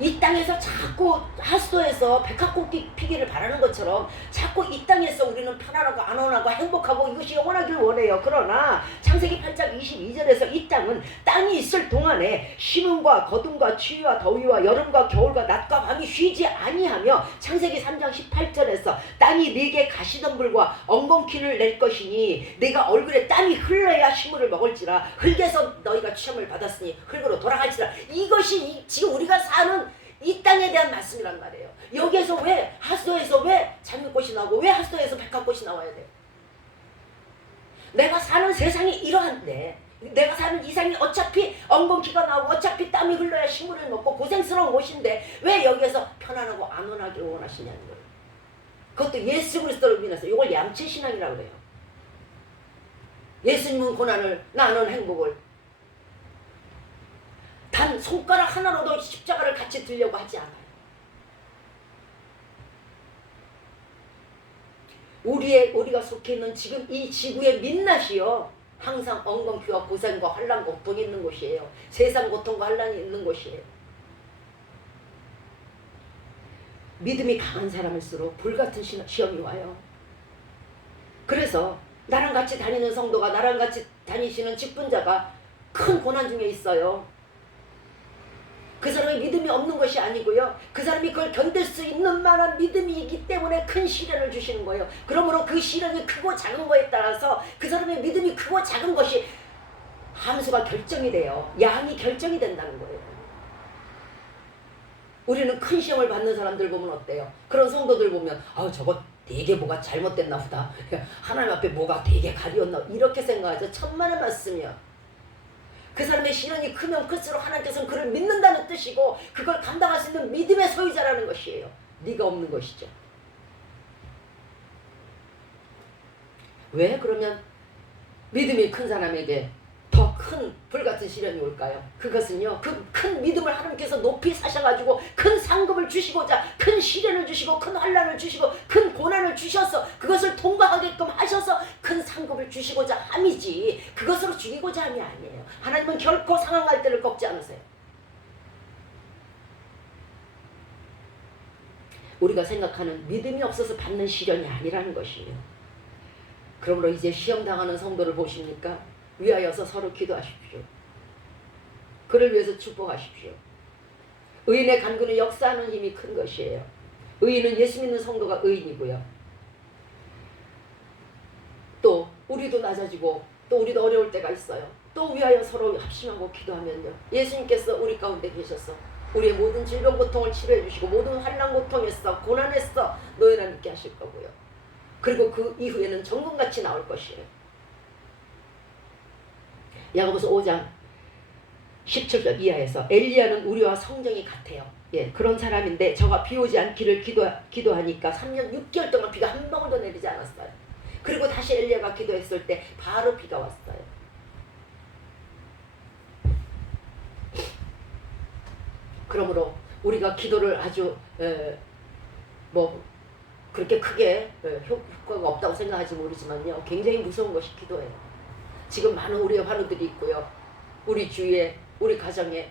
이 땅에서 자꾸 하수도에서 백합꽃이 피기를 바라는 것처럼 자꾸 이 땅에서 우리는 편안하고 안온하고 행복하고 이것이 영원하길 원해요. 그러나 창세기 8장 22절에서 이 땅은 땅이 있을 동안에 심음과 거둠과 추위와 더위와 여름과 겨울과 낮과 밤이 쉬지 아니하며 창세기 3장 18절에서 땅이 네게 가시덤불과 엉겅퀴를 낼 것이니 네가 얼굴에 땀이 흘러야 식물을 먹을지라 흙에서 너희가 취함을 받았으니 흙으로 돌아갈지라. 이것이 지금 우리가 사는 이 땅에 대한 말씀이란 말이에요. 여기에서 왜 하수도에서 왜 장미꽃이 나오고 왜 하수도에서 백합꽃이 나와야 돼요? 내가 사는 세상이 이러한데, 내가 사는 이상이 어차피 엉겅퀴가 나오고 어차피 땀이 흘러야 식물을 먹고 고생스러운 곳인데 왜 여기에서 편안하고 안온하게 원하시냐는 거예요. 그것도 예수 그리스도를 믿어서. 이걸 양체신앙이라고 그래요. 예수님은 고난을, 나는 행복을. 단 손가락 하나로도 십자가를 같이 들려고 하지 않아요. 우리가 속해 있는 지금 이 지구의 민낯이요, 항상 엉겅퀴와 고생과 환난 고통이 있는 곳이에요. 세상 고통과 환난이 있는 곳이에요. 믿음이 강한 사람일수록 불같은 시험이 와요. 그래서 나랑 같이 다니는 성도가, 나랑 같이 다니시는 직분자가 큰 고난 중에 있어요. 그 사람이 믿음이 없는 것이 아니고요, 그 사람이 그걸 견딜 수 있는 만한 믿음이 있기 때문에 큰 시련을 주시는 거예요. 그러므로 그 시련이 크고 작은 거에 따라서 그 사람의 믿음이 크고 작은 것이 함수가 결정이 돼요. 양이 결정이 된다는 거예요. 우리는 큰 시험을 받는 사람들 보면 어때요? 그런 성도들 보면 저거 되게 뭐가 잘못됐나 보다, 하나님 앞에 뭐가 되게 가리웠나, 이렇게 생각하죠. 천만의 말씀이요. 그 사람의 시련이 크면 클수록 하나님께서는 그를 믿는다는 뜻이고 그걸 감당할 수 있는 믿음의 소유자라는 것이에요. 네가 없는 것이죠. 왜 그러면 믿음이 큰 사람에게 더 큰 불같은 시련이 올까요? 그것은요, 그 큰 믿음을 하나님께서 높이 사셔가지고 큰 상급을 주시고자 큰 시련을 주시고 큰 환난을 주시고 큰 고난을 주셔서 그것을 통과하게끔 하셔서 큰 상급을 주시고자 함이지, 그것으로 죽이고자 함이 아니에요. 하나님은 결코 상한 갈대를 꺾지 않으세요. 우리가 생각하는 믿음이 없어서 받는 시련이 아니라는 것이에요. 그러므로 이제 시험 당하는 성도를 보십니까? 위하여서 서로 기도하십시오. 그를 위해서 축복하십시오. 의인의 간구는 역사하는 힘이 큰 것이에요. 의인은 예수 믿는 성도가 의인이고요. 또 우리도 낮아지고 또 우리도 어려울 때가 있어요. 또 위하여 서로 합심하고 기도하면요, 예수님께서 우리 가운데 계셔서 우리의 모든 질병 고통을 치료해 주시고 모든 환난 고통에서 고난에서 노예나 믿게 하실 거고요. 그리고 그 이후에는 정금같이 나올 것이에요. 야고보서 5장 17절 이하에서 엘리야는 우리와 성정이 같아요. 그런 사람인데 저가 비 오지 않기를 기도하니까 3년 6개월 동안 비가 한 방울도 내리지 않았어요. 그리고 다시 엘리야가 기도했을 때 바로 비가 왔어요. 그러므로 우리가 기도를 아주 그렇게 크게 효과가 없다고 생각하지 모르지만요, 굉장히 무서운 것이 기도예요. 지금 많은 우리의 환우들이 있고요, 우리 주위에, 우리 가정에,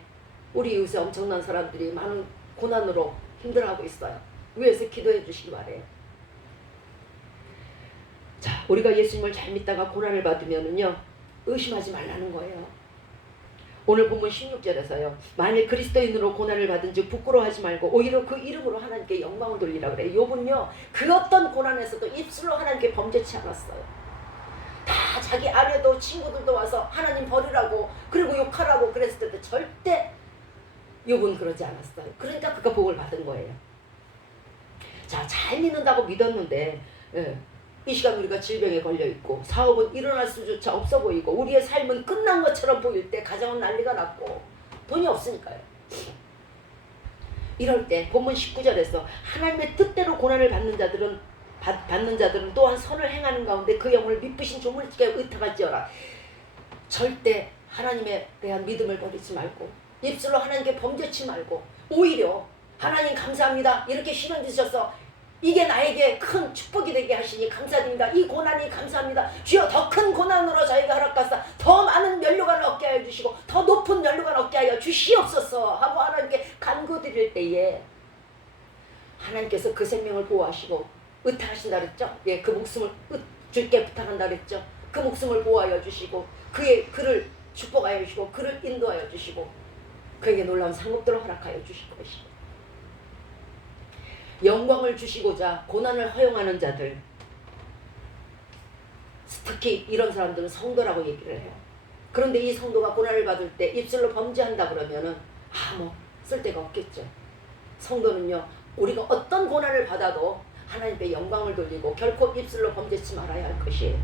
우리 이웃에 엄청난 사람들이 많은 고난으로 힘들어하고 있어요. 위에서 기도해 주시기 바래요. 우리가 예수님을 잘 믿다가 고난을 받으면은요 의심하지 말라는 거예요. 오늘 본문 16절에서요. 만일 그리스도인으로 고난을 받은 즉 부끄러워하지 말고 오히려 그 이름으로 하나님께 영광을 돌리라 그래요. 욥은요 그 어떤 고난에서도 입술로 하나님께 범죄치 않았어요. 다 자기 아내도 친구들도 와서 하나님 버리라고 그리고 욕하라고 그랬을 때도 절대 욥은 그러지 않았어요. 그러니까 그가 복을 받은 거예요. 자, 잘 믿는다고 믿었는데 이 시간 우리가 질병에 걸려있고 사업은 일어날 수조차 없어 보이고 우리의 삶은 끝난 것처럼 보일 때 가정은 난리가 났고 돈이 없으니까요. 이럴 때 본문 19절에서 하나님의 뜻대로 고난을 받는 자들은 또한 선을 행하는 가운데 그 영혼을 미쁘신 조물주께 의탁할지어라. 절대 하나님에 대한 믿음을 버리지 말고 입술로 하나님께 범죄치 말고 오히려 하나님 감사합니다. 이렇게 신앙 주셔서 이게 나에게 큰 축복이 되게 하시니 감사드립니다. 이 고난이 감사합니다. 주여 더 큰 고난으로 저희가 허락하사 더 많은 면류관을 얻게 하여 주시고 더 높은 면류관을 얻게 하여 주시옵소서 하고 하나님께 간구드릴 때에 하나님께서 그 생명을 보호하시고 의탁하신다 그랬죠. 예, 그 목숨을 주께 부탁한다 그랬죠. 그 목숨을 보호하여 주시고 그를 축복하여 주시고 그를 인도하여 주시고 그에게 놀라운 상급들을 허락하여 주실 것이고 영광을 주시고자 고난을 허용하는 자들 특히 이런 사람들은 성도라고 얘기를 해요. 그런데 이 성도가 고난을 받을 때 입술로 범죄한다 그러면은 뭐 쓸데가 없겠죠. 성도는요 우리가 어떤 고난을 받아도 하나님께 영광을 돌리고 결코 입술로 범죄치 말아야 할 것이에요.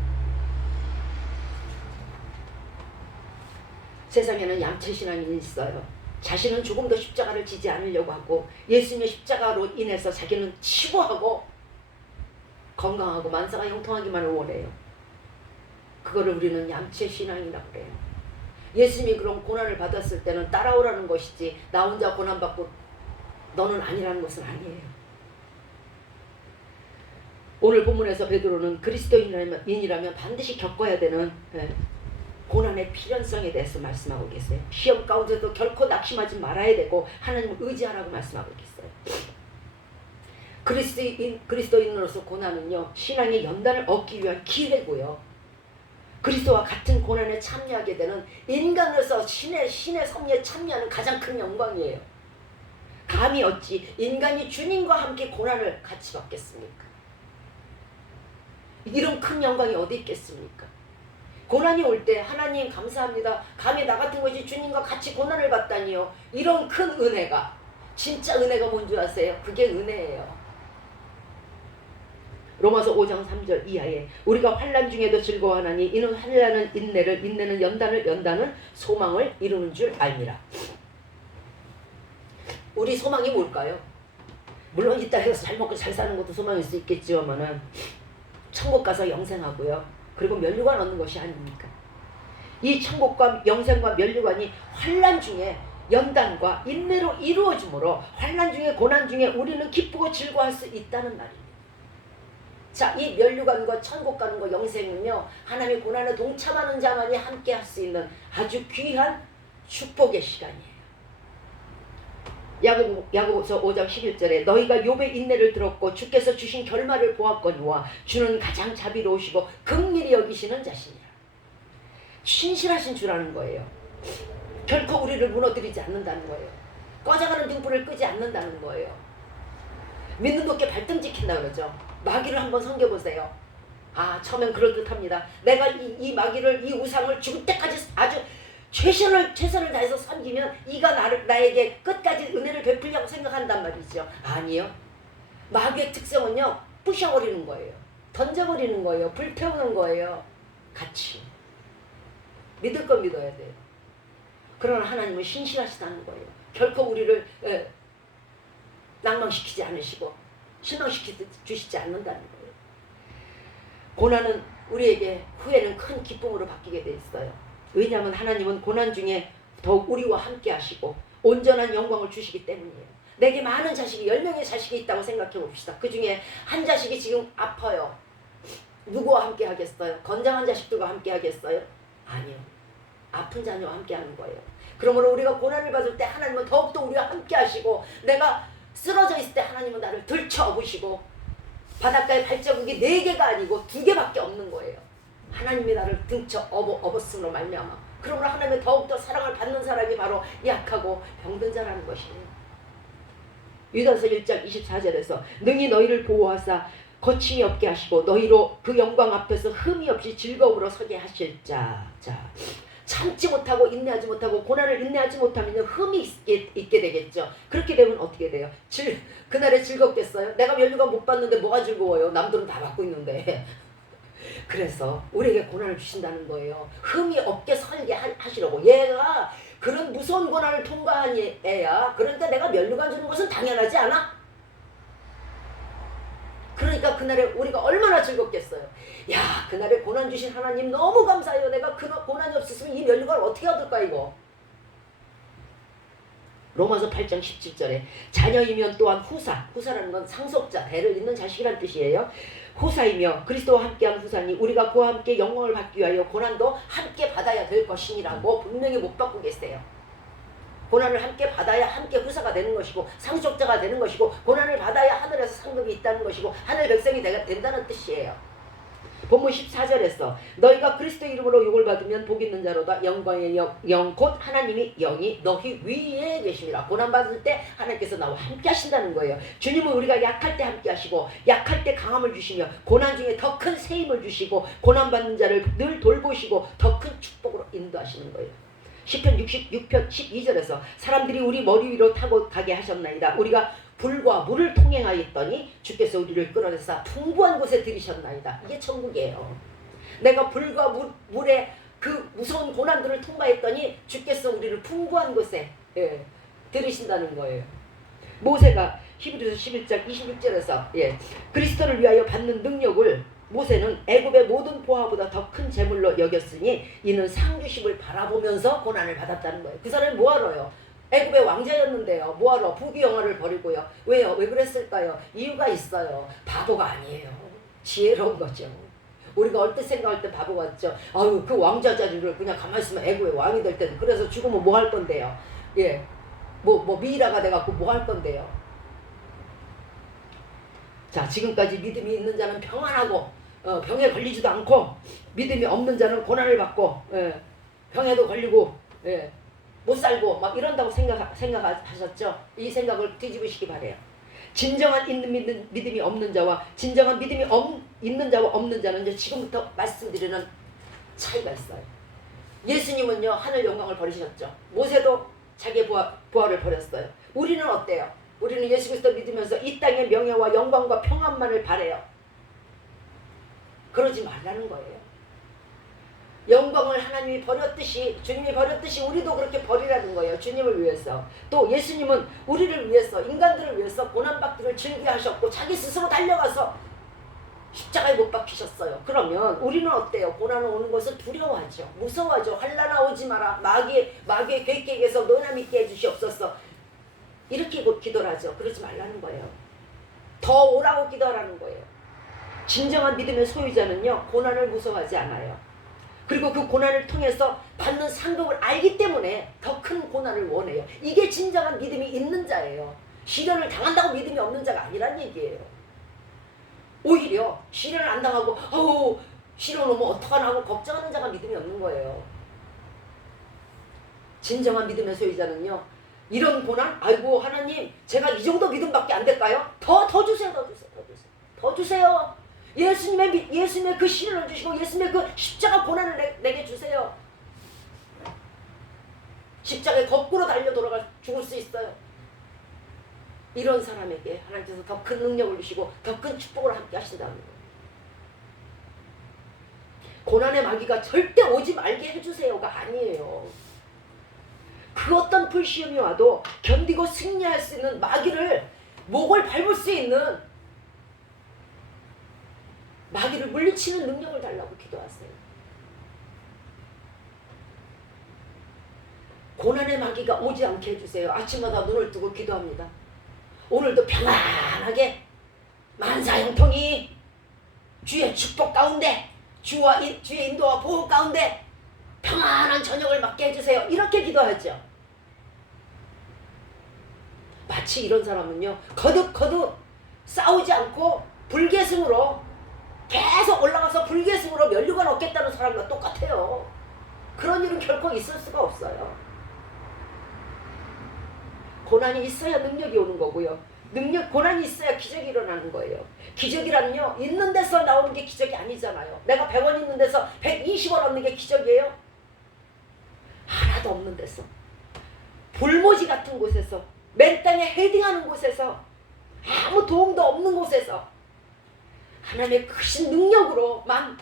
세상에는 얌체신앙인이 있어요. 자신은 조금 더 십자가를 지지 않으려고 하고 예수님의 십자가로 인해서 자기는 치고하고 건강하고 만사가 형통하기만을 원해요. 그거를 우리는 얌체신앙이라고 그래요. 예수님이 그런 고난을 받았을 때는 따라오라는 것이지 나 혼자 고난받고 너는 아니라는 것은 아니에요. 오늘 본문에서 베드로는 그리스도인이라면 반드시 겪어야 되는 고난의 필연성에 대해서 말씀하고 계세요. 시험 가운데도 결코 낙심하지 말아야 되고 하나님을 의지하라고 말씀하고 계세요. 그리스도인으로서 고난은요 신앙의 연단을 얻기 위한 기회고요. 그리스도와 같은 고난에 참여하게 되는 인간으로서 신의 섭리에 참여하는 가장 큰 영광이에요. 감히 어찌 인간이 주님과 함께 고난을 같이 받겠습니까? 이런 큰 영광이 어디 있겠습니까? 고난이 올 때 하나님 감사합니다. 감히 나 같은 것이 주님과 같이 고난을 받다니요. 이런 큰 은혜가 진짜 은혜가 뭔지 아세요? 그게 은혜예요. 로마서 5장 3절 이하에 우리가 환난 중에도 즐거워하나니 이는 환난은 인내를 인내는 연단을 소망을 이루는 줄 알미라. 우리 소망이 뭘까요? 물론 이 땅에서 잘 먹고 잘 사는 것도 소망일 수 있겠지만은 천국 가서 영생하고요. 그리고 면류관 얻는 것이 아닙니까? 이 천국과 영생과 면류관이 환난 중에 연단과 인내로 이루어지므로 환난 중에 고난 중에 우리는 기쁘고 즐거워할 수 있다는 말입니다. 자, 이 면류관과 천국 가는 거 영생은요 하나님의 고난에 동참하는 자만이 함께 할 수 있는 아주 귀한 축복의 시간이에요. 야고보서 5장 11절에 너희가 욥의 인내를 들었고 주께서 주신 결말을 보았거니와 주는 가장 자비로우시고 긍휼히 여기시는 자시니라. 신실하신 주라는 거예요. 결코 우리를 무너뜨리지 않는다는 거예요. 꺼져가는 등불을 끄지 않는다는 거예요. 믿는 도께 발등 찍힌다 그러죠. 마귀를 한번 섬겨보세요. 처음엔 그럴듯합니다. 내가 이 마귀를 이 우상을 죽을 때까지 아주 최선을 다해서 섬기면 이가 나에게 끝까지 은혜를 베풀려고 생각한단 말이죠. 아니요. 마귀의 특성은요 부셔버리는 거예요. 던져버리는 거예요. 불태우는 거예요. 같이 믿을 건 믿어야 돼요. 그러나 하나님은 신실하시다는 거예요. 결코 우리를 낭망시키지 않으시고 실망시키지 않는다는 거예요. 고난은 우리에게 후에는 큰 기쁨으로 바뀌게 돼 있어요. 왜냐하면 하나님은 고난 중에 더욱 우리와 함께 하시고 온전한 영광을 주시기 때문이에요. 내게 많은 자식이 10명의 자식이 있다고 생각해 봅시다. 그 중에 한 자식이 지금 아파요. 누구와 함께 하겠어요? 건장한 자식들과 함께 하겠어요? 아니요. 아픈 자녀와 함께 하는 거예요. 그러므로 우리가 고난을 받을 때 하나님은 더욱더 우리와 함께 하시고 내가 쓰러져 있을 때 하나님은 나를 들쳐 업으시고 바닷가에 발자국이 4개가 아니고 2개밖에 없는 거예요. 하나님이 나를 등쳐 업었음으로 말미암아. 그러므로 하나님의 더욱더 사랑을 받는 사람이 바로 약하고 병든 자라는 것이에요. 유다서 1장 24절에서 능히 너희를 보호하사 거침이 없게 하시고 너희로 그 영광 앞에서 흠이 없이 즐거움으로 서게 하실 자. 참지 못하고 인내하지 못하고 고난을 인내하지 못하면 흠이 있게 되겠죠. 그렇게 되면 어떻게 돼요? 그날에 즐겁겠어요? 내가 면류관 못 받는데 뭐가 즐거워요? 남들은 다 받고 있는데. 그래서 우리에게 고난을 주신다는 거예요. 흠이 없게 살게 하시려고. 얘가 그런 무서운 고난을 통과한 애야. 그러니까 내가 면류관 주는 것은 당연하지 않아? 그러니까 그날에 우리가 얼마나 즐겁겠어요. 야, 그날에 고난 주신 하나님 너무 감사해요. 내가 그 고난이 없었으면 이 면류관을 어떻게 얻을까 이거. 로마서 8장 17절에 자녀이면 또한 후사라는 건 상속자, 대를 잇는 자식이란 뜻이에요. 후사이며 그리스도와 함께한 후사니 우리가 그와 함께 영광을 받기 위하여 고난도 함께 받아야 될 것이니라고 분명히 못 받고 계세요. 고난을 함께 받아야 함께 후사가 되는 것이고 상속자가 되는 것이고 고난을 받아야 하늘에서 상급이 있다는 것이고 하늘 백성이 된다는 뜻이에요. 본문 14절에서 너희가 그리스도 이름으로 욕을 받으면 복 있는 자로다. 영광의 영 곧 하나님이 영이 너희 위에 계십니다. 고난받을 때 하나님께서 나와 함께 하신다는 거예요. 주님은 우리가 약할 때 함께 하시고 약할 때 강함을 주시며 고난 중에 더 큰 세임을 주시고 고난받는 자를 늘 돌보시고 더 큰 축복으로 인도하시는 거예요. 시편 66편 12절에서 사람들이 우리 머리 위로 타고 가게 하셨나이다. 우리가 불과 물을 통행하였더니 주께서 우리를 끌어내사 풍부한 곳에 들이셨나이다. 이게 천국이에요. 내가 불과 물의 그 무서운 고난들을 통과했더니 주께서 우리를 풍부한 곳에 들이신다는 거예요. 모세가 히브리서 11장 26절에서 그리스도를 위하여 받는 능력을 모세는 애굽의 모든 보화보다 더 큰 재물로 여겼으니 이는 상주심을 바라보면서 고난을 받았다는 거예요. 그 사람이 뭐하러요? 애굽의 왕자였는데요. 뭐하러 부귀영화를 버리고요. 왜요? 왜 그랬을까요? 이유가 있어요. 바보가 아니에요. 지혜로운 거죠. 우리가 얼뜻 생각할 때 바보 같죠. 아유, 그 왕자 자리를 그냥 가만히 있으면 애굽의 왕이 될 때도. 그래서 죽으면 뭐 할 건데요? 뭐 미이라가 돼갖고 뭐 할 건데요? 자, 지금까지 믿음이 있는 자는 평안하고 병에 걸리지도 않고 믿음이 없는 자는 고난을 받고 병에도 걸리고 못 살고 막 이런다고 생각하셨죠? 이 생각을 뒤집으시기 바래요. 진정한 있는 믿음이 없는 자와 진정한 믿음이 있는 자와 없는 자는 이제 지금부터 말씀드리는 차이가 있어요. 예수님은요 하늘 영광을 버리셨죠. 모세도 자기의 부활을 버렸어요. 우리는 어때요? 우리는 예수 그리스도 믿으면서 이 땅의 명예와 영광과 평안만을 바래요. 그러지 말라는 거예요. 영광을 하나님이 버렸듯이 주님이 버렸듯이 우리도 그렇게 버리라는 거예요. 주님을 위해서. 또 예수님은 우리를 위해서 인간들을 위해서 고난받기를 즐겨하셨고 자기 스스로 달려가서 십자가에 못 박히셨어요. 그러면 우리는 어때요? 고난을 오는 것을 두려워하죠. 무서워하죠. 환난아 오지 마라. 마귀의 궤격에서 너나 믿게 해주시옵소서. 이렇게 기도를 하죠. 그러지 말라는 거예요. 더 오라고 기도하라는 거예요. 진정한 믿음의 소유자는요 고난을 무서워하지 않아요. 그리고 그 고난을 통해서 받는 상급을 알기 때문에 더 큰 고난을 원해요. 이게 진정한 믿음이 있는 자예요. 시련을 당한다고 믿음이 없는 자가 아니란 얘기예요. 오히려 시련을 안 당하고 시련 오면 어떡하나 하고 걱정하는 자가 믿음이 없는 거예요. 진정한 믿음의 소유자는요 이런 고난? 아이고 하나님 제가 이 정도 믿음밖에 안 될까요? 더 주세요. 더 주세요. 예수님의 그 시련을 주시고 예수님의 그 십자가 고난을 내게 주세요. 십자가에 거꾸로 달려 죽을 수 있어요. 이런 사람에게 하나님께서 더 큰 능력을 주시고 더 큰 축복을 함께 하신다는 거예요. 고난의 마귀가 절대 오지 말게 해주세요가 아니에요. 그 어떤 불시험이 와도 견디고 승리할 수 있는 마귀를 목을 밟을 수 있는 마귀를 물리치는 능력을 달라고 기도하세요. 고난의 마귀가 오지 않게 해주세요. 아침마다 눈을 뜨고 기도합니다. 오늘도 평안하게 만사형통이 주의 축복 가운데 주의 인도와 보호 가운데 평안한 저녁을 맞게 해주세요. 이렇게 기도하죠. 마치 이런 사람은요 거듭 싸우지 않고 불계승으로 계속 올라가서 불계승으로 면류관 얻겠다는 사람과 똑같아요. 그런 일은 결코 있을 수가 없어요. 고난이 있어야 능력이 오는 거고요. 고난이 있어야 기적이 일어나는 거예요. 기적이란요, 있는 데서 나오는 게 기적이 아니잖아요. 내가 100원 있는 데서 120원 얻는 게 기적이에요? 하나도 없는 데서, 불모지 같은 곳에서, 맨 땅에 헤딩하는 곳에서, 아무 도움도 없는 곳에서 하나님의 크신 능력으로만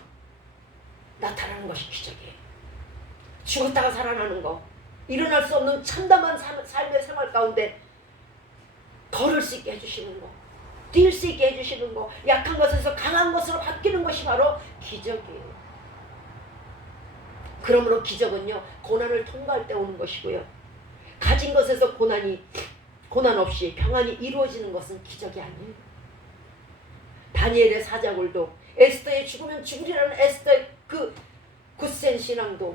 나타나는 것이 기적이에요. 죽었다가 살아나는 거, 일어날 수 없는 참담한 삶의 생활 가운데 걸을 수 있게 해주시는 거, 뛸 수 있게 해주시는 거, 약한 것에서 강한 것으로 바뀌는 것이 바로 기적이에요. 그러므로 기적은요, 고난을 통과할 때 오는 것이고요, 가진 것에서 고난 없이 평안이 이루어지는 것은 기적이 아니에요. 다니엘의 사자굴도, 에스더의 죽으면 죽으리라는 에스더의 그 굳센 신앙도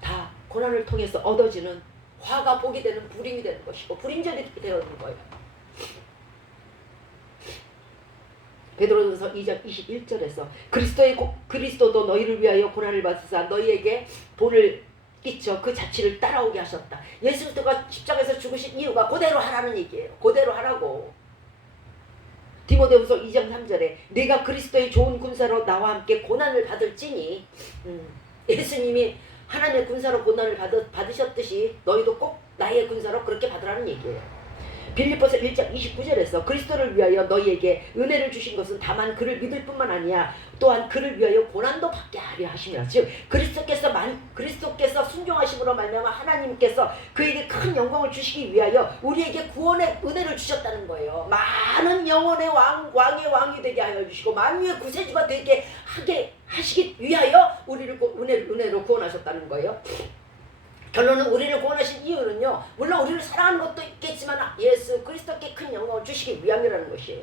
다 고난을 통해서 얻어지는, 화가 복이 되는 불임이 되는 것이고, 불임절이 되어지는 거예요. 베드로전서 2장 21절에서 그리스도도 너희를 위하여 고난을 받으사 너희에게 본을 끼쳐 그 자취를 따라오게 하셨다. 예수 그리스도가 십자가에서 죽으신 이유가 그대로 하라는 얘기예요. 그대로 하라고. 디모데후서 2장 3절에 네가 그리스도의 좋은 군사로 나와 함께 고난을 받을지니, 예수님이 하나님의 군사로 고난을 받으셨듯이 너희도 꼭 나의 군사로 그렇게 받으라는 얘기예요. 빌립보서 1장 29절에서 그리스도를 위하여 너희에게 은혜를 주신 것은 다만 그를 믿을 뿐만 아니야 또한 그를 위하여 고난도 받게 하려 하심이라. 즉 그리스도께서 순종하심으로 말미암아 하나님께서 그에게 큰 영광을 주시기 위하여 우리에게 구원의 은혜를 주셨다는 거예요. 많은 영혼의 왕의 왕이 되게 하여 주시고 만유의 구세주가 되게 하시기 위하여 우리를 은혜로 구원하셨다는 거예요. 결론은 우리를 구원하신 이유는요, 물론 우리를 사랑하는 것도 있겠지만 예수 그리스도께 큰 영광을 주시기 위함이라는 것이에요.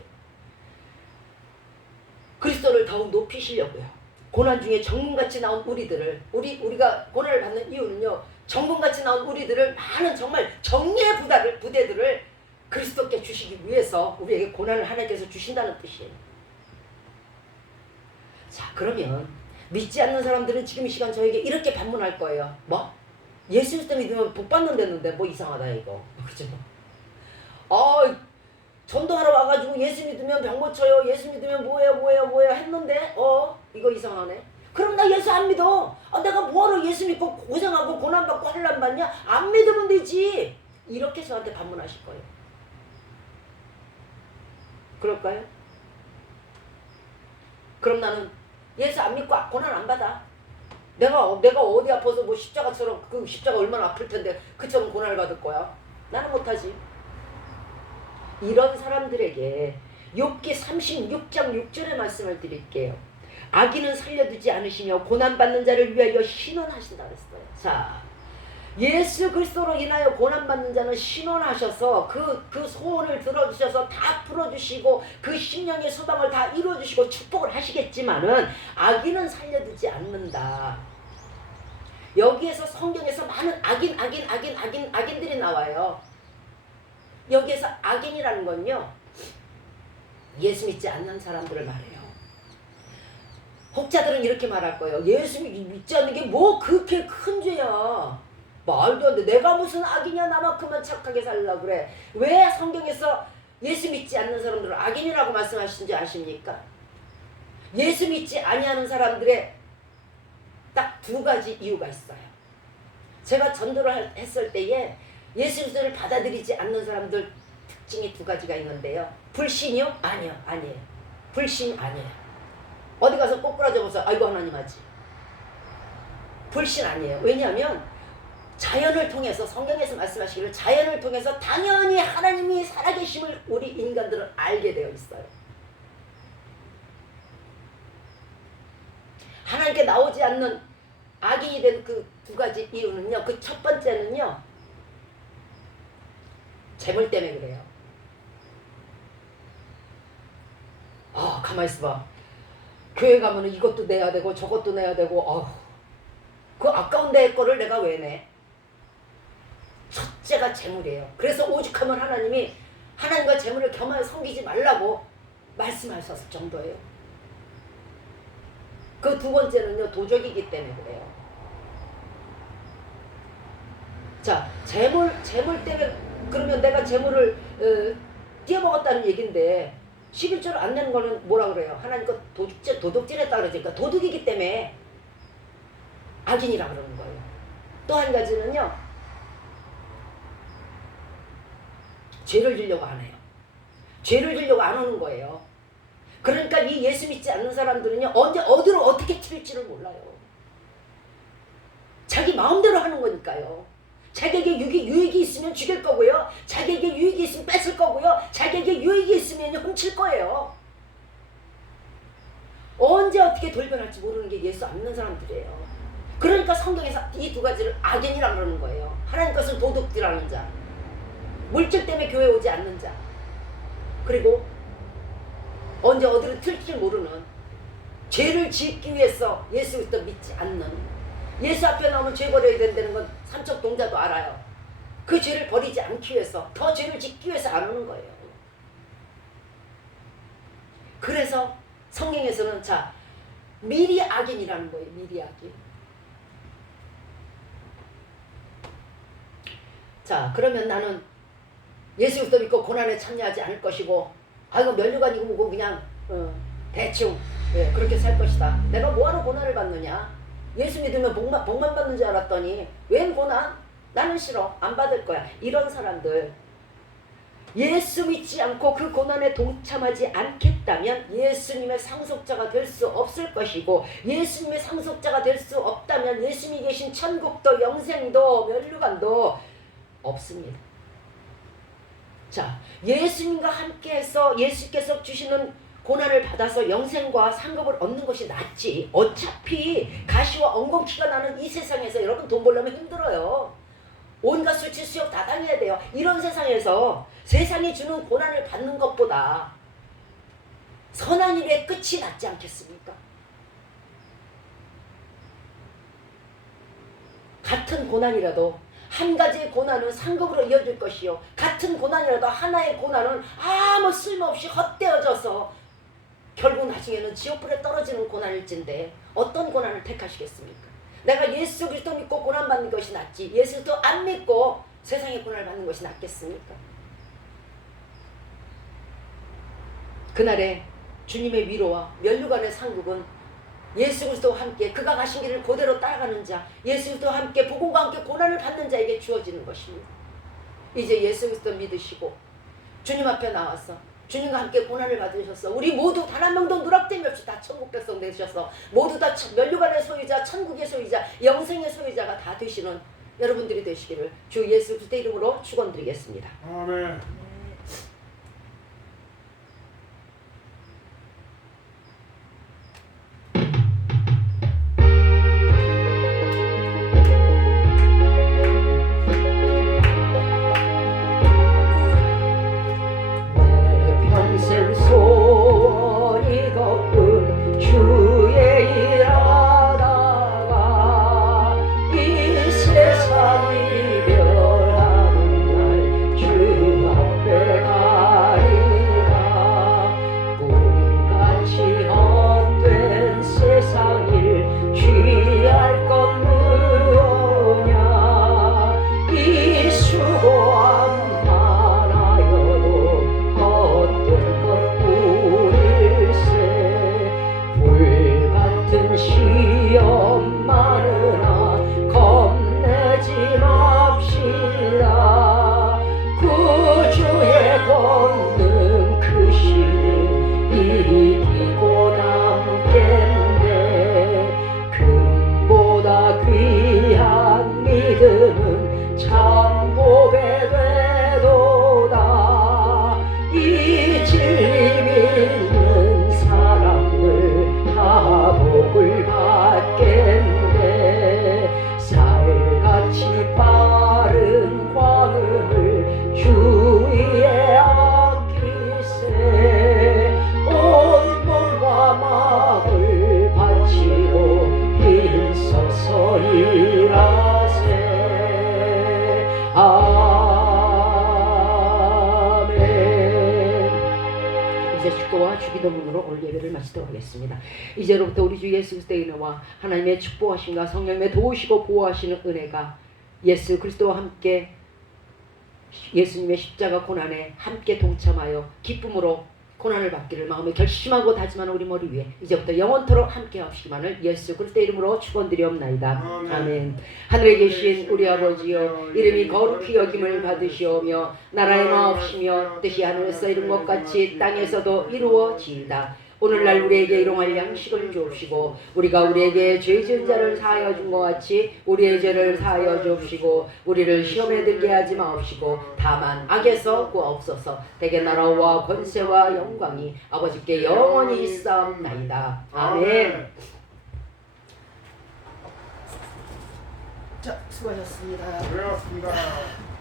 그리스도를 더욱 높이시려고요. 고난 중에 정금같이 나온 우리가 고난을 받는 이유는요, 정금같이 나온 우리들을 많은 정말 정리의 부대들을 그리스도께 주시기 위해서 우리에게 고난을 하나님께서 주신다는 뜻이에요. 자, 그러면 믿지 않는 사람들은 지금 이 시간 저에게 이렇게 반문할 거예요. 뭐? 예수 그리스도 믿으면 복 받는다는데 뭐 이상하다 이거. 그렇죠? 전도하러 와가지고 예수 믿으면 병 고쳐요, 예수 믿으면 뭐예요 했는데 이거 이상하네. 그럼 나 예수 안 믿어. 내가 뭐하러 예수 믿고 고생하고 고난받고 환난 받냐? 안 믿으면 되지. 이렇게 저한테 반문하실 거예요. 그럴까요? 그럼 나는 예수 안 믿고 고난 안 받아. 내가 어디 아파서 뭐 십자가처럼, 그 십자가 얼마나 아플 텐데 그처럼 고난을 받을 거야? 나는 못하지. 이런 사람들에게 욥기 36장 6절의 말씀을 드릴게요. 악인은 살려두지 않으시며 고난받는 자를 위하여 신원하신다 그랬어요. 자, 예수 그리스도로 인하여 고난받는 자는 신원하셔서 그 소원을 들어주셔서 다 풀어주시고 그 심령의 소망을 다 이루어주시고 축복을 하시겠지만은 악인은 살려두지 않는다. 여기에서 성경에서 많은 악인들이 나와요. 여기에서 악인이라는 건요, 예수 믿지 않는 사람들을 말해요. 혹자들은 이렇게 말할 거예요. 예수 믿지 않는 게 뭐 그렇게 큰 죄야. 말도 안 돼. 내가 무슨 악이냐, 나만큼만 착하게 살려고 그래. 왜 성경에서 예수 믿지 않는 사람들을 악인이라고 말씀하시는지 아십니까? 예수 믿지 아니하는 사람들의 딱 두 가지 이유가 있어요. 제가 전도를 했을 때에 예수 그리스도를 받아들이지 않는 사람들 특징이 두 가지가 있는데요. 불신이요? 아니에요. 불신 아니에요. 어디 가서 꼬꾸라져 보세요. 아이고 하나님 하지. 불신 아니에요. 왜냐하면 자연을 통해서, 성경에서 말씀하시기를 자연을 통해서 당연히 하나님이 살아계심을 우리 인간들은 알게 되어 있어요. 하나님께 나오지 않는 악인이 된 그 두 가지 이유는요, 그 첫 번째는요, 재물 때문에 그래요. 가만히 있어봐. 교회 가면은 이것도 내야 되고 저것도 내야 되고, 그 아까운 내 거를 내가 왜 내? 첫째가 재물이에요. 그래서 오죽하면 하나님이 하나님과 재물을 겸하여 섬기지 말라고 말씀하셨을 정도예요. 그 두 번째는요, 도적이기 때문에 그래요. 자, 재물 때문에, 그러면 내가 재물을 띄어먹었다는 얘긴데 11조를 안 내는 거는 뭐라 그래요? 하나님 거 도둑질했다 그러니까 도둑이기 때문에 악인이라 그러는 거예요. 또 한 가지는요, 죄를 지려고 안 해요. 죄를 지려고 안 오는 거예요. 그러니까 이 예수 믿지 않는 사람들은요, 언제 어디로 어떻게 튈지를 몰라요. 자기 마음대로 하는 거니까요. 자기에게 유익이 있으면 죽일 거고요. 자기에게 유익이 있으면 뺏을 거고요. 자기에게 유익이 있으면 훔칠 거예요. 언제 어떻게 돌변할지 모르는 게 예수 안 믿는 사람들이에요. 그러니까 성경에서 이 두 가지를 악인이라고 그러는 거예요. 하나님 것을 도둑질하는 자, 물질 때문에 교회 오지 않는 자, 그리고 언제 어디로 튈지 모르는, 죄를 짓기 위해서 예수 그리스도 믿지 않는, 예수 앞에 나오면 죄 버려야 된다는 건 삼척동자도 알아요. 그 죄를 버리지 않기 위해서, 더 죄를 짓기 위해서 안 오는 거예요. 그래서 성경에서는 자, 미리 악인이라는 거예요. 미리 악인. 자, 그러면 나는 예수 그리스도 믿고 고난에 참여하지 않을 것이고, 이거 면류관이고 뭐고 그냥 대충 그렇게 살 것이다. 내가 뭐하러 고난을 받느냐? 예수 믿으면 복만 받는 줄 알았더니 웬 고난? 나는 싫어. 안 받을 거야. 이런 사람들, 예수 믿지 않고 그 고난에 동참하지 않겠다면 예수님의 상속자가 될 수 없을 것이고, 예수님의 상속자가 될 수 없다면 예수님이 계신 천국도 영생도 면류관도 없습니다. 자, 예수님과 함께해서 예수께서 주시는 고난을 받아서 영생과 상급을 얻는 것이 낫지. 어차피 가시와 엉겅퀴가 나는 이 세상에서 여러분 돈 벌려면 힘들어요. 온갖 수치 수욕 다 당해야 돼요. 이런 세상에서 세상이 주는 고난을 받는 것보다 선한 일의 끝이 낫지 않겠습니까? 같은 고난이라도 한 가지의 고난은 상급으로 이어질 것이요, 같은 고난이라도 하나의 고난은 아무 쓸모없이 헛되어져서 결국 나중에는 지옥불에 떨어지는 고난일진데 어떤 고난을 택하시겠습니까? 내가 예수 그리스도 믿고 고난 받는 것이 낫지, 예수 그리스도 안 믿고 세상의 고난을 받는 것이 낫겠습니까? 그날에 주님의 위로와 면류관의 상급은 예수 그리스도와 함께 그가 가신 길을 그대로 따라가는 자, 예수 그리스도와 함께 복음과 함께 고난을 받는 자에게 주어지는 것입니다. 이제 예수 그리스도 믿으시고 주님 앞에 나와서 주님과 함께 고난을 받으셔서 우리 모두 단 한 명도 누락됨이 없이 다 천국 백성 되셔서 모두 다 면류관의 소유자, 천국의 소유자, 영생의 소유자가 다 되시는 여러분들이 되시기를 주 예수 그리스도의 이름으로 축원드리겠습니다. 아멘. 온 몸과 마음을 기도문으로 오늘 예배를 마치도록 하겠습니다. 이제로부터 우리 주 예수 그리스도의 은혜와 하나님의 축복하심과 성령님의 도우시고 보호하시는 은혜가 예수 그리스도와 함께 예수님의 십자가 고난에 함께 동참하여 기쁨으로 고난을 받기를 마음에 결심하고 다짐하는 우리 머리 위에 이제부터 영원토록 함께 하시기만을 예수 그리스도의 이름으로 축원드리옵나이다. 아멘. 하늘에 계신 우리 아버지여, 이름이 거룩히 여김을 받으시오며 나라의 마옵시며 뜻이 하늘에서 이룬 것 같이 땅에서도 이루어지이다. 오늘날 우리에게 일용할 양식을 주옵시고 우리가 우리에게 죄 지은 자를 사하여 준 것 같이 우리의 죄를 사하여 주옵시고 우리를 시험에 들게 하지 마옵시고 다만 악에서 구하옵소서. 대개 나라와 권세와 영광이 아버지께 영원히 있사옵나이다. 아멘. 자, 수고하셨습니다. 고맙습니다.